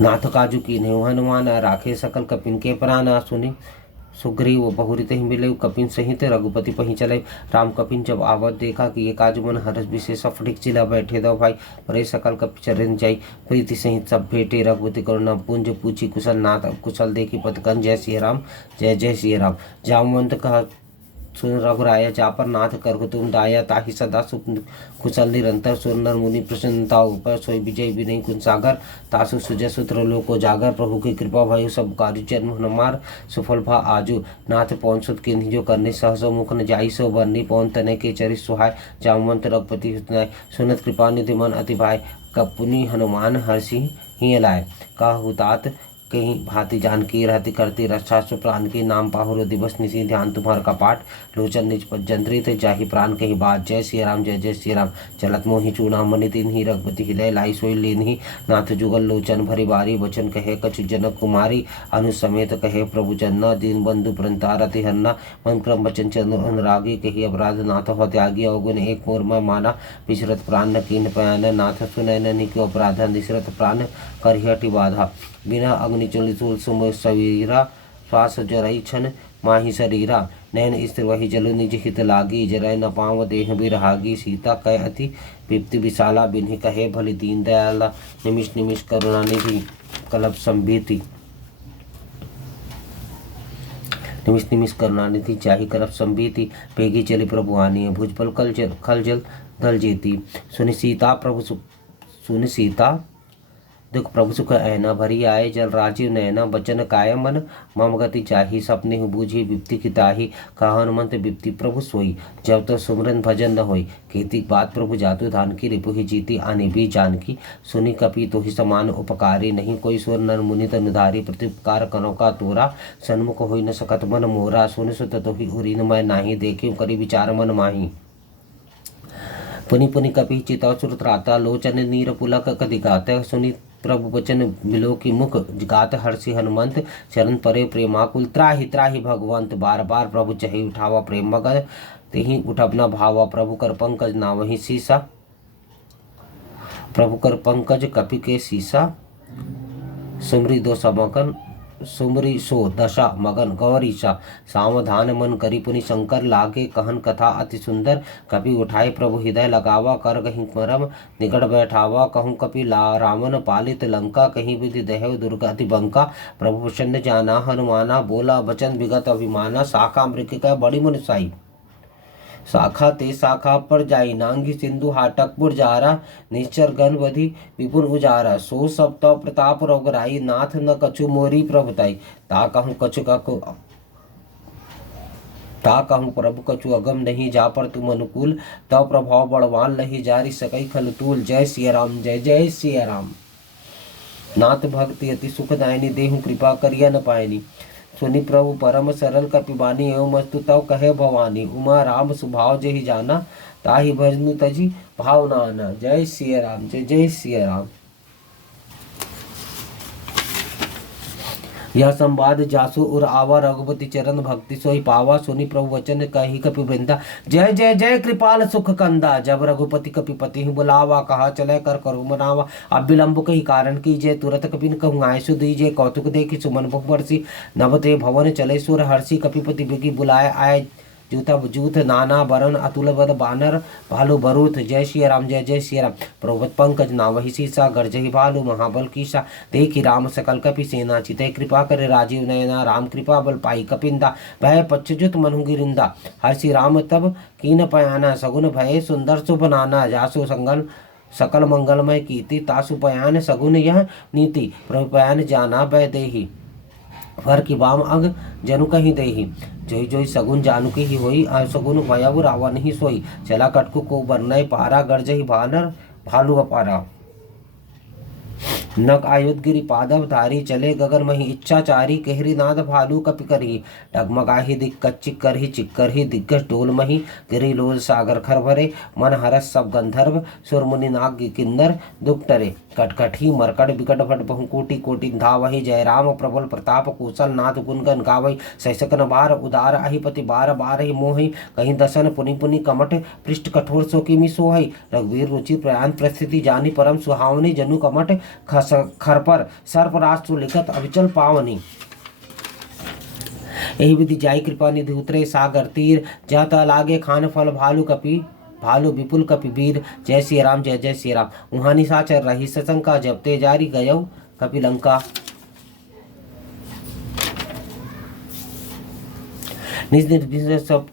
नाथ काजू की हनुमान राखे सकल कपिन के प्राण। सुने सुग्रीव बहुरित ही मिले कपिन सहित रघुपति पही चले। राम कपिन जब आवत देखा कि ये काजू मन हर्ष विशेष फटिक चिला बैठे दो भाई। परे सकल कपि चरण जाई प्रीति सहित सब भेटे। रघुपति करुणा पुंज पूछी कुशल नाथ कुशल देखी पतकन। जय श्री राम जय जय श्री राम। जामवंत कहा सुन रघुराया जा पर नाथ कर तुम दाया। ताहि सदा सुख कुशल निरंतर। सुर नर मुनि प्रसन्नता ऊपर सोई विजय विनय कुन सागर। तासु सुजय सूत्र लोको जागर। प्रभु की कृपा भय सब कार्य जन्म हनुमार। सुफल भा आजू नाथ पवन सुत किन्हीं जो करने सहसो मुख न जाई सो बरनी। पवन तनय के चरि सुहाय जामवंत रघुपति सुनाय। सुनत कृपा निधि मन अति भाय कपुनि हनुमान हर्षि ही लाय। कहु तात कहीं भांति जानकी रहती करती रक्षा सुप्राण के। नाम पाहुर दिवस निशी ध्यान तुम्हार का पाठ। लोचन निज जंत्रित जाहि प्राण कही बात। जय श्री राम जय जय श्री राम। चलत मोहि चूड़ामणि तिन्हि रघुपति हृदय लाई सोई लेन्हि। नाथ जुगल लोचन भरि बारी वचन कहे कछु जनक कुमारी। अनुसमेत कहे प्रभु जन्ना दीन बंधु प्रंतारति हन्ना। मन क्रम वचन चंद्र अनुरागी कही अपराध नाथ हो त्यागी। अवगुण एक मोर मैं माना विसरत प्राण न कीन पयान। नाथ सुनय नहीं क्यों अपराध निसरत प्राण करहियटि बाधा। बिना अग्नि चुल सुम सवीरा श्वास जरई छन माही शरीरा। नैन स्त्री वही जलु निज हित लागी। जरय न पाव देह बिरहागी। सीता कह अति विप्ति विशाला बिन्हि कहे भली दीन दयाला। निमिष निमिष करुणा निधि कलप संभीति। निमिष निमिष करुणा निधि चाहि करप संभीति। पेगी चली प्रभु आनी भुजबल खल जल दल जीती। सुनि सीता दुख प्रभु सुख ऐना भरी आए। जल राजीव नैना बचन काय मन मम गति चाही। सपने बूझी विप्ति की ताही। कहा हनुमंत विप्ति प्रभु सोई जब तो सुमरन भजन न होई। खेती बात प्रभु जातु धान की रिपु ही जीती आने भी जानकी। सुनी कपि तो ही समान उपकारी नहीं कोई सुर नर मुनि तनुधारी। प्रत्युपकार करो का तोरा सन्मुख होई न सकत मन मोरा। सुन सुत तो ही उरीन मैं नाही देखियो करी विचार मन माही। पुनि पुनि कपि चितासुर त्राता लोचन नीर पुलक कदि गात सुनि प्रभु वचन बिलो की मुख गात हर्षि हनुमंत चरण परे प्रेमाकुल त्राहि त्राहि भगवंत बार बार प्रभु चहि उठावा प्रेम मगन तेहि उठबना भावा प्रभु कर पंकज नावहि सीसा प्रभु कर पंकज कपि के सीसा सुमरी दो समकन सुमरी सो दशा मगन गौरीशा सावधान मन करी पुनि शंकर लागे कहन कथा अति सुंदर कपि उठाए प्रभु हृदय लगावा कर कहीं मरम निकट बैठावा कहूँ कपि ला रावण पालित लंका कहीं विधि दहव दुर्गा अति बंका प्रभु प्रसन्न जाना हनुमाना बोला वचन विगत अभिमाना शाखा मृग का बड़ी मनसाई शाखा ते शाखा पर जाई नांगी सिंधु हाटकपुर जारा निश्चर गण बधि विपुल उजारा सो सब तो प्रताप रघुराई नाथ न कछु मोरी प्रभुताई ता कहूँ प्रभु कछु अगम नहीं जा पर तुम अनुकूल तव प्रभाव बड़वान लही जारी सकई खल तूल जय सिया राम जय जय सिया राम नाथ भक्ति अति सुखदायिनी देहु कृपा करिया न पायनी सुनि प्रभु परम सरल कपिबानी एवं मस्तु तव कहे भवानी उमा राम सुभाव जहि जाना ताहि भजनु तजी भावना आना जय सिया राम जय जय सिया राम। यह संवाद जासु उर आवा रघुपति चरण भक्ति सोई पावा सुनि प्रभु वचन कही कपि वृंदा जय जय जय कृपाल सुख कंदा जब रघुपति कपिपति ही बुलावा कहा चले कर करु मनावा अब विलंब कही कारण की जय तुरत कपिन कहूँ आयसु दी जय कौतुक देखी सुमन मुख बरसी नभते भवन चले सुर हर्षि कपिपति बिगी बुलाए आए जूथ नाना बरन अतुल बद बानर भालू बरूथ जय श्री राम जय जय श्री राम प्रभुत पंकज नावहि सीसा गर्जहि भालू महाबल कीसा देखी राम सकल कपि सेना चिते कृपा करे राजीव नयना राम कृपा बल पाई कपिंदा भय पच्चुत मनु गिरिंदा हर्षि राम तब कीन पयाना सगुन भय सुंदर शुभ नाना जासु संगल सकल मंगलमय कीर्ति तासु पयान सगुन यह नीति प्रभु पयान जाना भय देही फर की वाम अंग जनु कहीं देही जोई जोई सगुन जानू की ही होई सगुन भयउ रावण ही सोई चला कटकु को बरनय पारा गर्जहि बानर भालू अपारा नक आयुधगिरी पादव धारी चले गगन मही इच्छाचारी कहरी नाद भालू कपि करही डगमगाही दिक्कत चिक्करही चिक्करही दिग्गज डोल मही गिरी लोल सागर खर भरे मन हरस सब गंधर्व सुरमुनि नाग किन्नर दुख टरे कटकठी मरकट विकट भट बहु कोटि कोटि धावहि जय राम प्रबल प्रताप कुशल नाथ गुणगन गावहि सैसकन बार उदार अहिपति बार बारहि मोहि कहीं दसन पुनि पुनि कमठ पृष्ठ कठोर सो किमि सोहई रघुवीर रुचि प्रयाण प्रस्थिति जानी परम सुहावनी जनु कमठ खर पर सर्पराष्ट्र लिखत अविचल पावनी यही विधि जाई कृपा निधि उतरे सागर तीर जाता लागे खान फल भालू कपि भालू विपुल कपि वीर जय श्री राम जय जय श्री राम उहाँ निशाचर रही सशंका जब ते जारी गयौ कपि लंका निज निज सब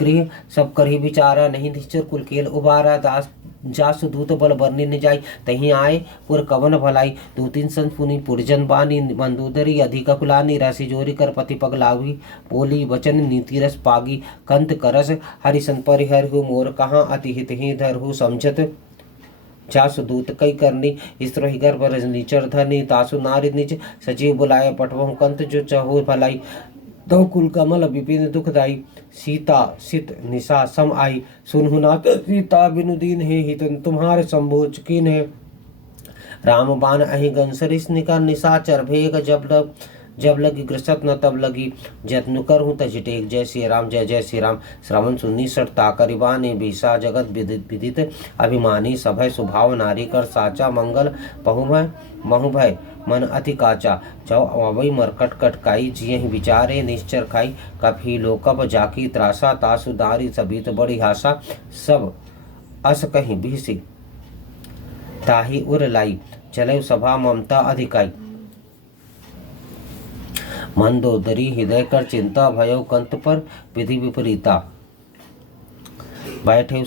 गृह सब करही विचारा नहीं निश्चर कुल केल उबारा दास जासु दूत बल बरनी न जाई तही आए पुर कवन भलाई दू तीन सन पुनि पुरजन बानी मंदोदरी अधिक कुलानी राशि जोरी कर पति पग लावी बोली वचन नीति रस पागी कंत करस हरिसन परिहर हु मोर कहाँ अति हित ही धर हु समझत जासु दूत कई करनी स्त्रो ही गर्भ नीचर धनी तासु नारी निज सजीव बुलाए पटवहु कंत जो चहो भलाई दो कुल कमल विपिन दुखदाई सीता सित निशा सम आई सुनहु नाथ सीता बिनु दीन है हितन तुम्हारे संभोज किन है राम बाण अहि गंसरिस निका निशाचर भेग जब लगी ग्रसत न तब लगी जत्न कर हूँ तजिटेक जय श्री राम जय जय श्री राम श्रवण सुन्नी सटता करिबानी भीषा जगत विदित अभिमानी सभय स्वभाव नारी कर साचा मंगल बहुभय महुभय मन अति काचा जौ अवई मरकट कटकाई जियहि विचारे निश्चर खाई कभी लोकब जाकी त्रासा तासु दारी सबित बड़ी हासा सब अस कहीं भीसी ताही उर लाई चले सभा ममता अधिकाई मंदोदरी हृदय कर चिंता भयो कंत पर विधि विपरीता बैठे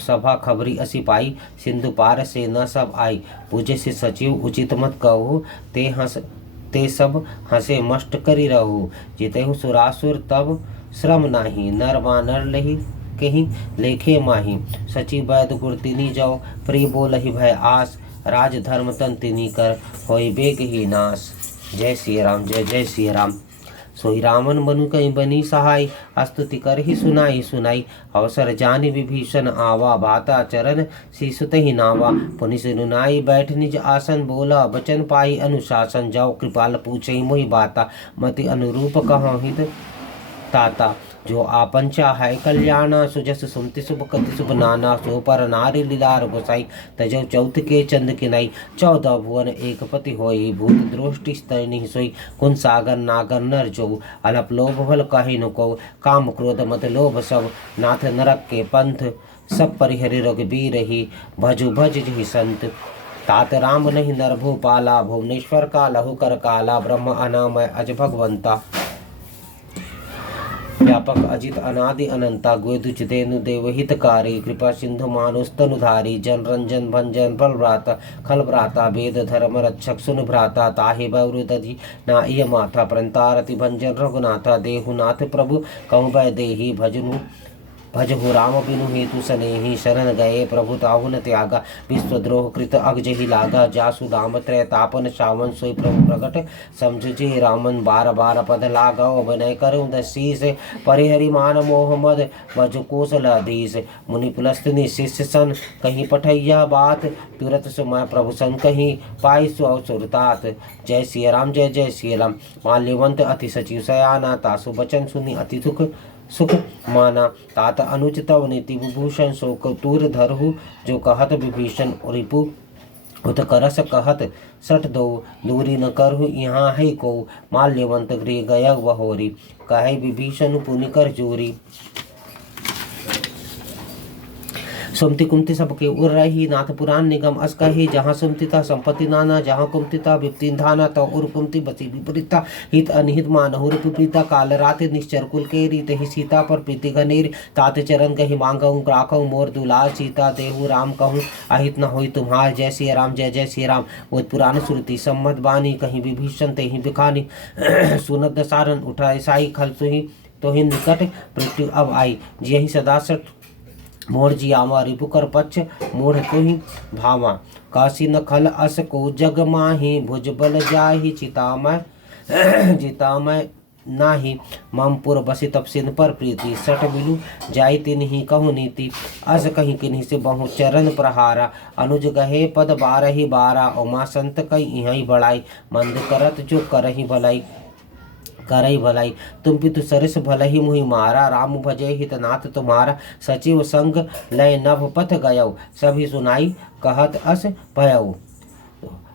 सभा खबरी असी पाई सिंधु पार से न सब आई पूजे से सचिव उचित मत कहू ते सब हंसे मष्ट करी रहू जितेहु सुरासुर तब श्रम नाही नर वानर लही कहीं लेखे माही सचिव वैद गुरतिनी जाओ प्रिय बोलहि भय आस राज धर्म तन तिनी कर होई बेग ही नाश जय श्री राम जय जय श्री राम। सोई रावण मनु कहीं बनी सहाय, स्तुति कर ही सुनाई सुनाई। अवसर जानि विभीषण आवा, भाता चरण शीसुत ही नावा। पुनि सिरुनाई बैठ निज आसन, बोला बचन पाई अनुशासन। जाओ कृपाल पूछे मोहि बाता, मति अनुरूप कहाँ हित ताता। जो आपन चाहै कल्याणा, सुजस सुमति शुभ कति शुभ नाना। सो पर नारी लीलार गोसाई, तजौ चौथ के चंद किनाई। 14 भुवन एक पति होई, भूत दृष्टि स्तय नहीं सोई। कुन सागर नागर नर जो, अलप लोभ भल कहि न को। काम क्रोध मत लोभ सब, नाथ नरक के पंथ। सब परिहरि रघुबीर ही, भजु भज जहि संत। तात राम नहीं नर भूपाला, भुवनेश्वर का लहु कर काला। ब्रह्म अनामय अज भगवंता, व्यापक अजित अनादि अनंता। द्विज तेनु देव हितकारी, कृपा सिंधु मानुष तनुधारी। जन रंजन भंजन बल भ्राता, खल भ्राता वेद धर्म रक्षक सुन भ्राता। ताहि बरु दधि नाइय माथा, प्रंतारति भंजन रघुनाथा। देहुनाथ प्रभु कहु बै देहि, भजहु राम बिनु हेतु सनेहि। शरण गए प्रभु ताहु न त्यागा, विश्वद्रोह कृत अगजहि लागा। जासु दाम त्रय तापन सावन, सोई प्रभु प्रगट समझुजे रामन। बार बार पद लागा, विनय करूँ दशीस। परिहरि मान मोह मद, भजु कौशलाधीश। मुनि पुलस्त्य शिष्य सन, कहीं पठैया बात। तुरत सुमय प्रभु सन, कहीं पाई सुरतात। जय सिया राम जय जय सिया राम। माल्यवंत अति सचिव सयाना, तासु बचन सुनि अति सुख माना। तात अनुज तव नीति विभूषण, शोक तूर धरहु जो कहत विभीषण। रिपु उत करस कहत सठ दो, दूरी न करहु यहाँ है को। माल्यवंत गृह गया बहोरी, कहे विभीषण पुनि कर जोरी। सुमति कुमति सबके उर रही, नाथ पुराण निगम अस कही। जहाँ सुमतिता संपत्ति नाना, जहाँ कुमतिता विपतिन धाना। तो उर कुमति बसी विपरीता, हित अनहित मानहु रिपुप्रीता। काल रात निश्चर कुल केरी, तहि सीता पर प्रीति घनेरी। तात चरण कही मांगहु, राखहु मोर दुलार। सीता देहु राम कहूँ, अहित न होई तुम्हार। जय सिया राम जय जय सिया राम। वो पुराण श्रुति सम्मत बानी, कहीं विभीषण तेहि बिखानी। सुनत दसारन उठाए साई, खल सुही तो ही निकट मृत्यु अब आई। यही सदा सठ मोर जियावा, रिपु कर पक्ष मोढ़ तुहि भावा। काशी न खल अस को जग माही, भुज बल जाहि चितामय नाही। ममपुर बसी तप सिंध पर प्रीति, सठ बिलु जाई तिन्हि कहु नीति। अस कहीं किन्हीं से बहु चरण प्रहारा, अनुज गहे पद बारहि बारा। उमा संत कई इहि बड़ाई, मंद करत जो करहि भलाई। करई भलाई तुम पितु सरस भलहि मुहि मारा। राम भजय हितनाथ तुम्हारा, सचिव संग लय नभ पथ गयौ। सभी सुनाई कहत अस भयउ।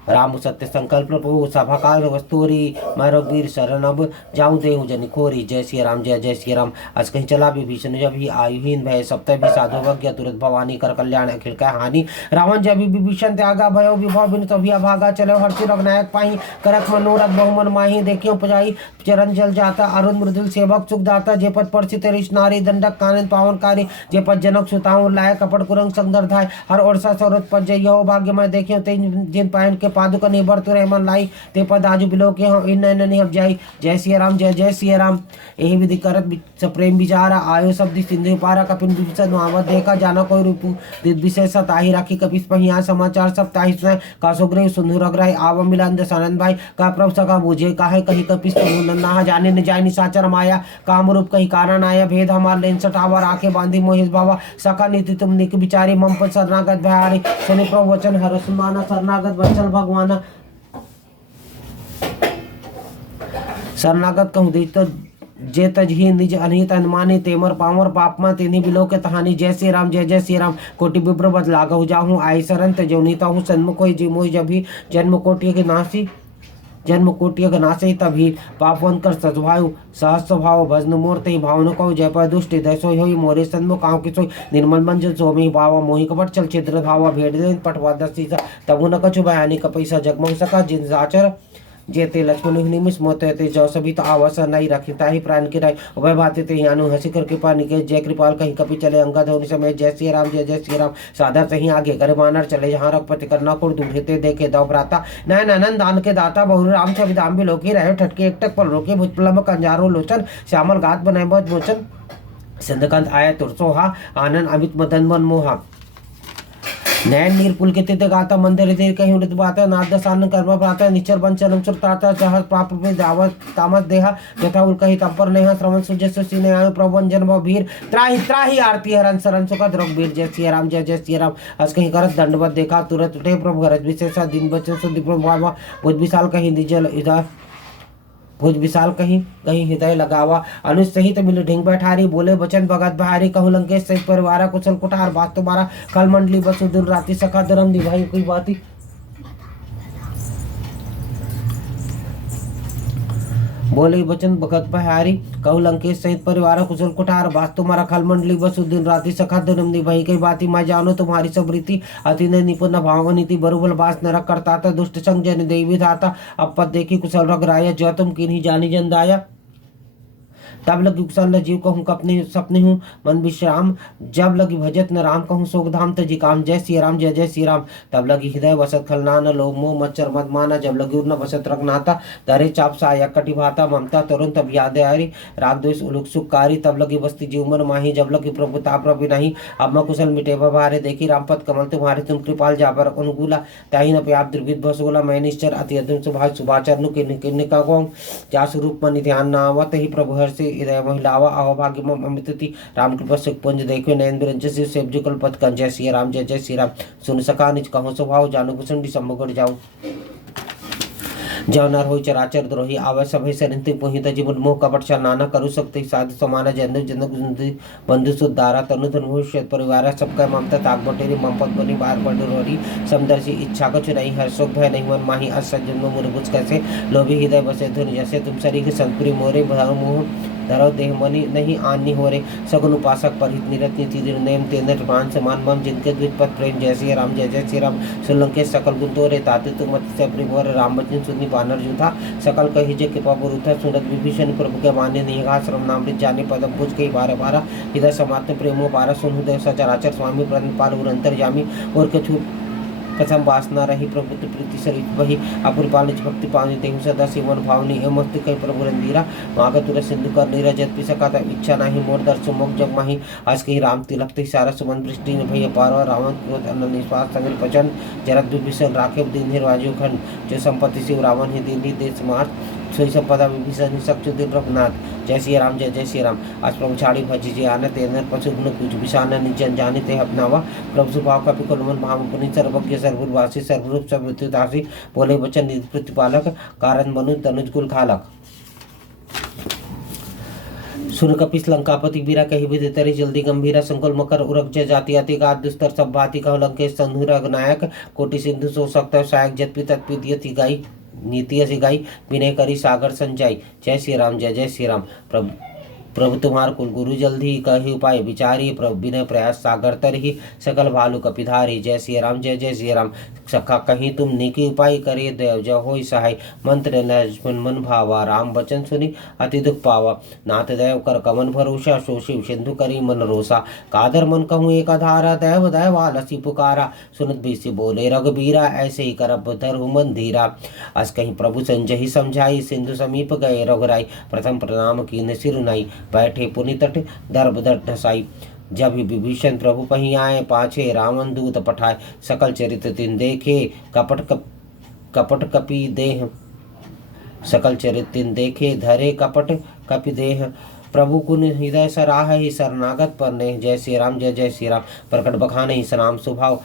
राम सत्य संकल्प प्रभु, सभा काल वस्तुरी। मैं रघुवीर शरण अब जाऊँ देहु जन खोरी। जय श्री राम जय जय श्री राम। अस कहीं चला विभीषण जब ही आयुहीन भय, सप्तह भी साधु वज्ञ। तुरंत भवानी कर कल्याण अखिल कह हानि। रावण जब विभीषण त्यागा, भयो विभव बिनु तभिया भागा। चलो हर्षि रघुनायक पाही, करक मनोरथ बहुमन माही। देखियो पजाई चरण जल जाता, अरुण मृदुल सेवक सुख दाता। जे पद परसित रिष नारी, दंडक कानन पावनकारी। जे पद जनक सुताऊं लाय, कपट कुरंग संदर धाय। हर ओरसा सौरथ पद जय हो भाग्य मैं। देखियो ते जिन पायन के पादुका निबर तुरे मन लाई। ते पद आजु बिलो के हो इन ननि अब जाई। जय सिया राम जय जय सिया राम। एहि विधि करत सप्रेम विचारा, आयो शब्द सिंधु पारा। कपिन विभीषण मावत देखा, जाना कोई रूपु दिद विशेष ताहि राखी। कपिस पहिया समाचार सब ताहि सुनाय। कासो गृह सुंदु रघुराई, आव मिलन दसानंद भाई। का प्रभु सका बूझे, काहे कही कपिस नन्हा। जाने न जाय निशाचर माया, काम रूप कही कारण आया। भेद हमार लेन सटावा, राखे बांधी मोहिस भावा। सका नीति तुम निक विचारी, मम पर शरणागत भयारी। सुनि प्रभु वचन हरष माना, शरणागत वत्सल भगवाना। शरणागत कहूँ दीज तो जे तजहि निज अनिहित अनुमानी। तेमर पावर पापमा तिन्हि बिलो के तहानी। जय श्री राम जय जय श्री राम। कोटि विप्र बद लागहु जाहूँ, आई शरण तजो नीता हूँ। सन्मुख होई जी मोहि जभी, जन्म कोटि के नासी। जन्म कोटि के नासे तभी, पापवन कर सद्भायु। सहस्र भाव भजन मूर्ति, भावन कहो जय पर दुष्ट हृदय सोई। होई मोरे सन्मुख आँव की सोई। निर्मल मंजन सोमी भावा, मोहि कपट चल छिद्र धावा। भेड़ देन पटवा दसीसा, तबु न कछु बयानी। कपैसा जगमग सका जिन साचर। जेते लक्ष्मण निमिष मोते ते जो सभी तो आवास नहीं रखता ही प्राण की राय। उभय भाते ते यानु हंसी कर कृपा निकेश। जय कृपाल कहीं कपि चले अंगद होनी समय। जय श्री राम जय जय श्री राम। साधा सही आगे करे बानर चले, जहाँ रघुपति करना कुर दूढ़ते देखे दव भ्राता। नयन आनंद दान के दाता, बहु राम छवि दाम भी लोकी। रहे ठटके एकटक पल रोके, भुजपलम कंजारो लोचन। श्यामल गात बनाए बहुत मोचन, सिंधकंत आया तुरसोहा। आनंद अमित मदन मन मोहा। नैन नीर पुलकित गाता मंदिर धीर कहीं उड़ित बाता नाद सान कर्म प्राता निचर बंचन सुरताता चाह प्राप में दावत तामस देहा यथा उल कही तंपर नेहा श्रवण सुजस सीने आयो प्रभुंजन व वीर त्राही त्राही आरती हरन सरन सुखद रघुबीर जय सिया राम जय जय सिया राम। अस कहीं करत दंडवत देखा तुरंत उठे प्रभु गरज विशेषा दिन बचन सुधि प्रभु भुज विशाल कहीं निजल इधर भुज विशाल कहीं कहीं हृदय लगावा अनुज सहित मिल ढिंग बैठारी बोले बचन भगत बहारी कहु लंकेश सहित परिवारा कुशल कुठार बात तुम्हारा कल मंडली बसु दिन राति सखा धर्म निभाई कोई बाती बोले बचन भगत बहारी कहु लंकेश सहित परिवार कुशल कुठार बात तुम्हारा खल मंडली बसु दिन राति सखा धर्म निभाई कई बाती मैं जानो तुम्हारी सब रीति अति ने निपुण भावनीति बरुबल बास नरक करता था दुष्ट संग जन देवी धाता अब पद देखी कुशल रग राया जो तुम किन्हीं जानी जन दाया तब लगी कुशल जीव कहूँ कपने सपने हूँ मन विश्राम जब लगी भजत न राम कहूँ सोग धाम तजी काम जय श्री राम जय जय श्री राम। तब लगी हृदय बसत खलना न लोग मोह मच्छर मत माना जब लगी उड़ना बसत रखनाता दरे चाप साया कटि भाता ममता तरुण तब याद आरी राग द्वेष उलुक सुखकारी तब लगी बस्ती जीव मन माही जब लगी प्रभु ताप रवि नहीं अब म कुशल मिटे बहारे देखी रामपद कमल तुम्हारे तुम कृपाल जाबर अनुकूला ताही न प्याप द्रवित भसोला मैं निश्चर अति अधुम सुभाष सुभाचर नु किन्ने का कौन जा स्वरूप मनि ध्यान नावत ही प्रभु हर से हृदय महिलावा अहोभाग्य मम अमृतति राम कृपा सुख पुंज देखो नयन बिरंज से सेव जुगल पद कं जय श्री राम जय जय श्री राम। सुन सका निज कहो स्वभाव जानु कुसुंडी सम्मुगढ़ जाऊं जव नर हो चराचर द्रोही आवे सभे सरिंति पुहित जीवन मोह कपट छल नाना करू सकते साध समाना जन जन बंधु सुधारा तनु तनु भविष्य परिवार सबका ममता ताक बटेरी ममपत बनी बार बडोरी समदर्शी इच्छा कछु नहीं हर सुख भय नहीं मन माही असजन मुरबुज कैसे लोभी हृदय बसे धुन जैसे तुम सरी के संतपुरी मोरे मोह धरो देह मनि नहीं आनी हो रे सगुन उपासक परित निरत नीति निर्णय तेनर मान समान मम जिनके द्विपद प्रेम जय श्री राम जय जय श्री राम। सुलंके सकल गुंतो रे ताते तुम मत से प्रिभर राम बचन सुनी बानर जुथा सकल कहि जे कृपा पुरुथा सुनत विभीषण प्रभु के माने निघा श्रम नामृत जाने पदम पूज के 12 हृदय समात्म प्रेमो 12 सुन हृदय सचराचर स्वामी प्रणपाल उरंतर जामी और कछु प्रथम वासना रही प्रभु प्रीति सरित वही अपुर पाल भक्ति पानी देहु सदा सिमन भावनी हेमस्त कई प्रभु रंधीरा माग तुर सिंधु कर नीरजत पिसका इच्छा नहीं मोर दर्श मुख जग माही आज कही राम तिलक ते सारा सुमन दृष्टि भय पार रावण क्रोध अन्न निश्वास संगल पचन जरत विभीषण राखे दिन निर्वाजु खंड जो संपत्ति शिव रावण ही दिन देश मार सोई संपदा विभीषण सक्चु दिन रघुनाथ जय श्री राम जय जय श्री राम। आज प्रभु छाड़ी भजी जी आने तेनर पशु गुण कुछ विषान निजन जाने ते अपनावा प्रभु सुभाव का पिकुल मन भाव पुनि सर्वज्ञ सर्ववासी सर्वरूप सर्वदासी बोले वचन प्रतिपालक कारण मनु तनुज कुल खालक। सुन कपिस लंकापति बीरा कही विधि तरी जल्दी गंभीरा संकुल मकर उरक जय जाति अति गाद दुस्तर सब भाति कह लंकेश संधुरा नायक कोटि सिंधु सो सकता सहायक जतपि तत्पि गाई नीति सिगाई विनय करी सागर संजाई जय श्री राम जय जय श्री राम। प्रभु तुम्हार कुल गुरु जल्दी कही उपाय विचारी प्रभु विनय प्रयास सागर तर ही सकल भालू कपिधारी जय श्री राम जय जय श्री राम। सखा कहीं तुम निकी उपाय करे देव जय हो सहाय मंत्र लक्ष्मण मन भावा राम वचन सुनी अति दुख पावा नाथ देव कर कमन भरोसा सो शिव सिंधु करी मन रोसा कादर मन कहूँ एक आधारा दैव दैवा लसी पुकारा सुनत बीसी बोले रघुबीरा ऐसे ही करब धरु मन धीरा। अस कहीं प्रभु संजय ही समझाई सिंधु समीप गए रघुराई प्रथम प्रणाम कीन सिरुनाई बैठे पुनि तट दर्भ दट ढसाई जब विभीषण प्रभु पही आए पाछे रावण दूत पठाए सकल चरित्र तिन देखे कपट कपि देह सकल चरित्र तिन देखे धरे कपट कपि देह प्रभु कुन हृदय सराह ही शरणागत पर ने जय श्री राम जय जय श्री राम। प्रकट बखाने ही सनाम स्वभाव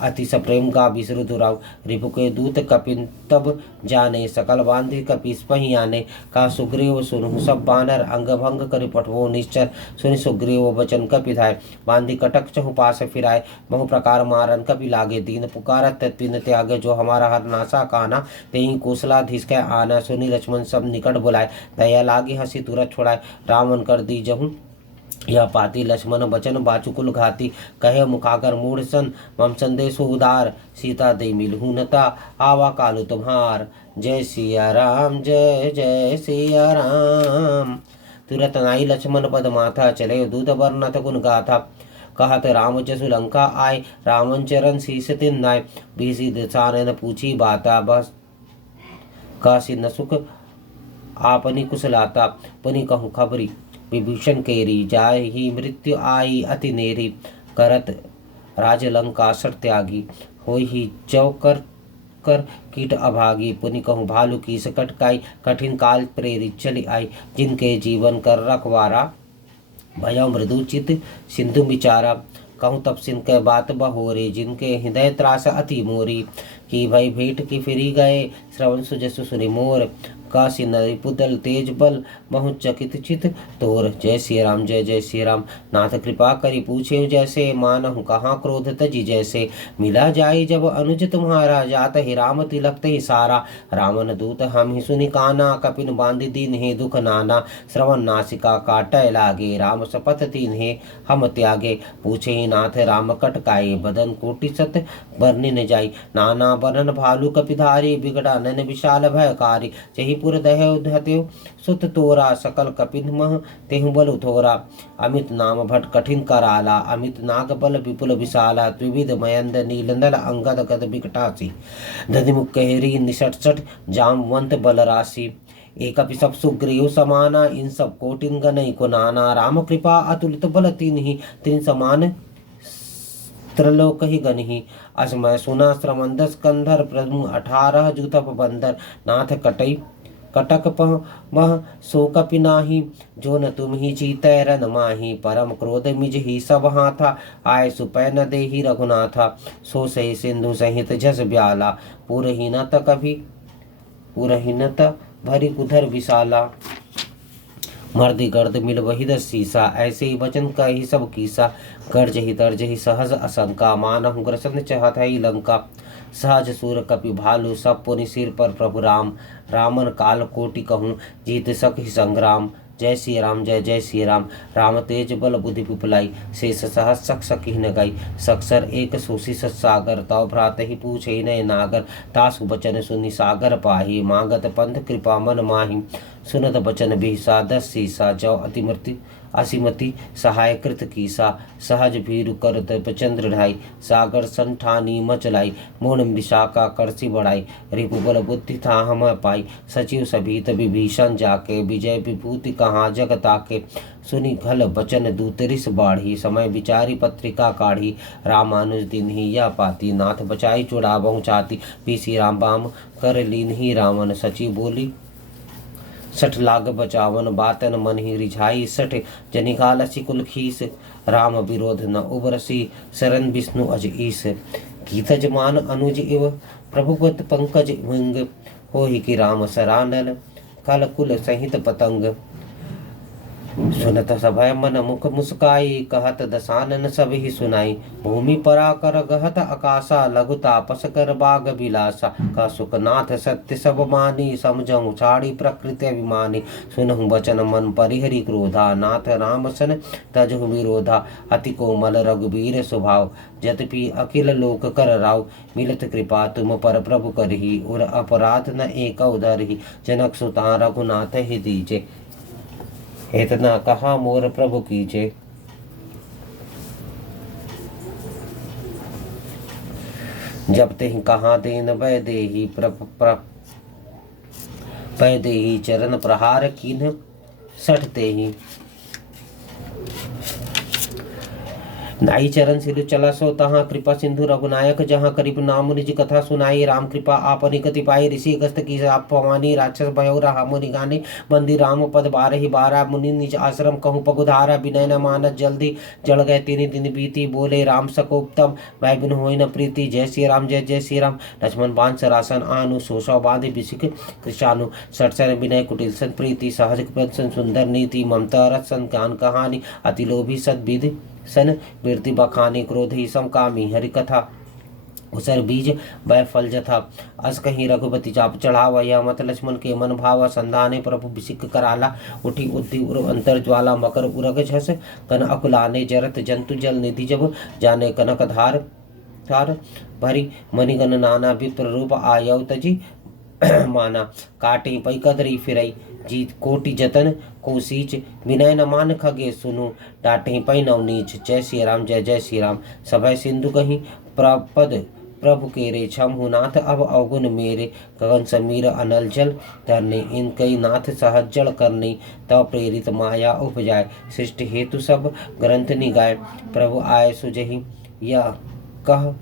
अति सप्रेम गा विसरु दुराव रिपु के दूत कपिन तब जाने सकल बांधि कपिस पही आने का सुग्रीव सुनु सब बानर अंग भंग करि पठवो निश्चर सुनि सुग्रीव वचन कपि धाय बांधि कटक चहु पास फिराए बहु प्रकार मारन कपि लागे दीन पुकारत तत्पिन त्यागे जो हमारा हर नासा काना तेहि कौशलाधीश के आना सुनि लक्ष्मण सब निकट बुलाए दया लागे हंसी तुरत छोड़ाए रावण कर दी जहूँ यह पाती लक्ष्मण बचन बाचुकुल घाती कहे मुखागर मूढ़ सन मम संदेश उदार सीता दे मिलहुनता आवा कालु तुम्हार जय सिया राम जय जय सिया राम। तुरत नाई लक्ष्मण पद माथा चले दूत वर्णत गुण गाथा कहत राम जसु लंका आय रावण चरण शीस तिन नाय बीसी दिशानन पूछी बाता बस काशी न सुख आपनी कुशलाता पुनि कहूँ खबरी विभीषण केरी जाय ही मृत्यु आई अति नेरी करत राज लंकासर त्यागी, होई ही जौ कर कर कीट अभागी, पुनि कहूँ भालू की सकटकाई, कठिन काल प्रेरित चली आई, जिनके जीवन कर रखवारा, भय मृदु चित सिंधु विचारा, कहूँ तब सिंह के बात बहोरे, जिनके हृदय त्रास अति मोरी, की भई भेंट की फिरी गए, श्रवण सुजसु सुनि मोर, काशी नरी पुदल तेज बल, बहुत चकित चित तोर, जय श्री राम जय जय श्री राम, नाथ कृपा करी पूछे जैसे, मानहु कहाँ क्रोध तजी जैसे, मिला जाई जब अनुज तुम्हारा, जात ही राम तिलक ही सारा, रावण दूत हम ही सुनि काना, कपिन बांधि दीन हे दुख नाना, श्रवण नासिका काटय लागे, राम शपथ तीन हे हम त्यागे, पूछे ही नाथ राम कटकाए, बदन कोटि सत बरनि न जाई, नाना बरन भालू कपिधारी, बिगड़ा नन विशाल भयकारी, जही पुर दहु धत्यो सुत तोरा, सकल कपिन मह तेहु बल थोरा, अमित नाम भट कठिन कराला, अमित नाग बल विपुल विशाला, त्रिविध मयंद नीलंदल अंगद गद बिकटासी, दधिमुख कहरी निषट जामवंत बल राशि, एक सब सुग्रीव समाना, इन सब कोटिन गनई को नाना, राम कृपा अतुलित बल तिन्हि, तिन समान त्रिलोक ही गनहि, असमय सुना श्रमंद स्कंधर, प्रभु 18 जुतप बंदर, नाथ कटई कटक पह मह सो कपिनाही, जो न तुम ही जीतै रन माही, परम क्रोध मिज ही सब हाथा, आय सुपै न देहि रघुनाथा, सो सही सिंधु सहित जस ब्याला, पुरहीनत कभी पुरहीनत भरी कुधर विशाला, मर्दि गर्द मिल वही दस सीसा, ऐसे ही वचन का ही सब कीसा, गर्ज ही तर्ज ही सहज असंका, मानहु ग्रसन चाहत है लंका, सहज सूर कपि भालू सब पुनि सिर पर प्रभु राम, रामन काल कोटि कहूँ जीत सक ही संग्राम, जय श्री राम जय जय श्री राम, राम तेज बल बुद्धि विपुलाई, शेष सहस सक सकी न गई, सक्सर एक सोसी सागर, तव भ्रात ही पूछे नय नागर, तासु बचन सुनि सागर पाही, मांगत पंथ कृपा मन माही, सुनत बचन बिहसा 10 सीसा, जौ अतिमृति असीमति सहाय कृत कीसा, सहज भीरु कर चंद्र ढाई, सागर संठानी मचलाई, मूर्ण विशाखा करसी बढ़ाई, रिपुबल बुद्धि था हम पाई, सचिव सभीत विभीषण जाके, विजय विभूति कहाँ जगता के, सुनि घल बचन दूतरिस बाढ़ी, समय विचारी पत्रिका काढ़ी, रामानुज दिन ही या पाती, नाथ बचाई चुड़ा बहुचाती, पीसी राम बाम कर लीन ही रावण, सचिव बोली 60 लाग बचावन, बातन मन ही रिझाई, 60 जनिकालसी कुल खीस, राम विरोध न उबरसी, शरण विष्णु अज ईस, गीतज मान अनुज इव, प्रभुपत पंकज विंग, होहि कि राम सरानल, कल कुल सहित पतंग, सुनत सभय मन मुख मुस्काई, कहत दसानन सब ही सुनाई, भूमि परा कर गहत आकाशा, लघु तापस कर बाग बिलासा, का सुखनाथ सत्य सब मानी, समझऊ छाड़ी प्रकृति अभिमानी, सुनहु बचन मन परिहरि क्रोधा, नाथ राम सन तजहु विरोधा, अति कोमल रघुबीर स्वभाव, यद्यपि अखिल लोक कर राव, मिलत कृपा तुम पर प्रभु करही, और अपराध न एक उधरही, जनक सुता रघुनाथ ही दीजे, इतना कहा मोर प्रभु कीजे, जब ते कहाँ देन वै देही, पै देही चरण प्रहार कीन सठते ही, नाई चरण सिरु चला सो तहाँ, कृपा सिंधु रघुनायक जहाँ, करीब नाम निज कथा सुनाई, राम कृपा आपनि गति पाई, ऋषि गस्त की आप पवानी, राक्षस भयो रहा मुनि गाने, बंदी राम पद 12 12, मुनि निज आश्रम कहूँ पगुधारा, विनय न मानत जल्दी, जड़ गए 3 दिन बीती, बोले राम सकोत्तम, मैं बिन होई न प्रीति, जय श्री राम जय जय श्री राम, लक्ष्मण बांध सरासन आनु, सोसौ बांधे बिसिक कृषानु, सटसन विनय कुटिल सन प्रीति, सहज प्रदर्शन सुंदर नीति, ममता रस सन ज्ञान कहानी, अति लोभी सद्विधि सन वीरति बखानी, क्रोध ही समकामी, हरि कथा उसर बीज वह फल जथा, अस कहीं रघुपति चाप चढ़ावा, यह मत लक्ष्मण के मन भावा, संधाने प्रभु बिसिक कराला, उठी उद्धि उर अंतर ज्वाला, मकर उरग झस कन अकुलाने, जरत जंतु जल निधि जब जाने, कनक धार थार भरी मणिगण नाना, विप्र रूप आयव तजी माना, काटे पै कदरी फिरई, जीत कोटि जतन को सींच, विनय न मान खगे सुनु, डांटे पै नवनीच, जय श्री राम जय जय श्री राम, सभय सिंधु कहीं प्रपद प्रभु केरे, छमहु नाथ अब अवगुण मेरे, गगन समीर अनल जल धरने, इन कई नाथ सहज जड़ करने, तब प्रेरित माया उपजाय, सृष्टि हेतु सब ग्रंथ निगाय, प्रभु आय सुजहि या कह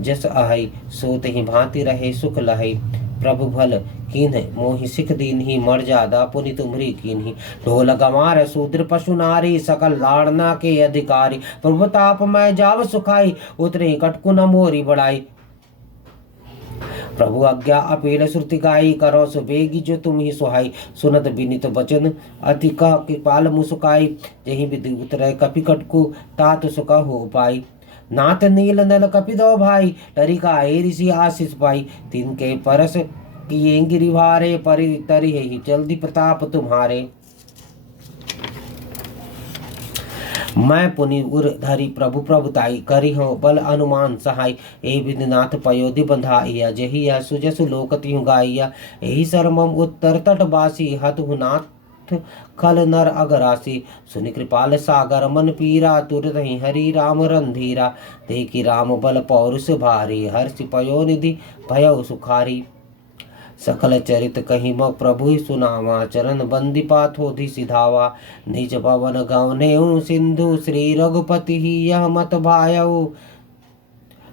जस आहई, सो तहि भांति रहे सुख लहई। प्रभु भल कीन्ह मोहि सिख दीन्ही, मर जादा पुनि तुम्हरी कीन्ही। ढोल गंवार शूद्र पशु नारी, सकल लाड़ना के अधिकारी। प्रभु ताप मैं जाव सुखाई, उतरे कटकु न मोरी बड़ाई। प्रभु आज्ञा अपील श्रुति गाई, करो सुबेगी जो तुम ही सुहाई। सुनत बिनित बचन अति कह कृपाल मुसुकाई, जही विधि उतरे कपि कटकु, तात सुख हो पाई। नाथ नील नल कपि दो भाई, लरिका ऋषि आशीष पाई। तिनके परस किए गिरिवारे, परि तरि ही जल्दी प्रताप तुम्हारे। मैं पुनि उर धरि प्रभु प्रभुताई, करी हो बल अनुमान सहाय। ए विधिनाथ पयोधि बंधाइया, जही यह सुजसु लोक तिहु गाइया। एहि सरमम उत्तर तटवासी, हतु नाथ खल नर अगरासी। सुनि कृपाल सागर मन पीरा, तुरत ही हरि राम रंधीरा। देखी राम बल पौरुष भारी, हर्षि पयोनिधि भयउ सुखारी। सकल चरित कही मग प्रभु ही सुनावा, चरण बंदी पाथोधि सिधावा। निज भवन गवनेऊ सिंधु, श्री रघुपति ही यह मत भायऊ।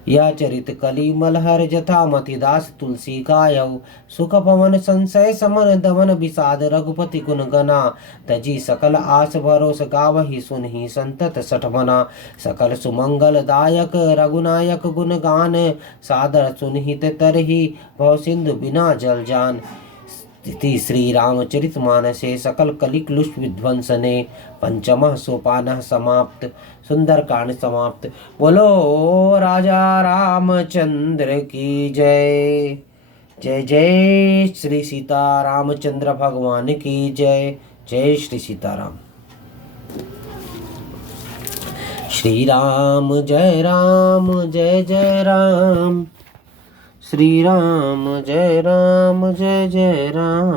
यह चरित कली मलहर जथा, मति दास तुलसी गायऊ। सुख पवन संशय समन, दमन विषाद रघुपति गुण गना। तजी सकल आस भरोस, गावही सुनहि संतत सठ मना। सकल सुमंगल दायक रघुनायक गुण गान, सादर सुनहि ते तरहि भव सिंधु बिना जल जान। स्थिति श्री रामचरित मानसे, सकल कलिकलुष विध्वंसने। पंचमः सोपानः समाप्त, सुंदर कांड समाप्त। बोलो राजा रामचंद्र की जय। जय जय श्री सीता रामचंद्र भगवान की जय। जय श्री सीताराम। श्री राम जय जय राम। श्री राम जय जय राम।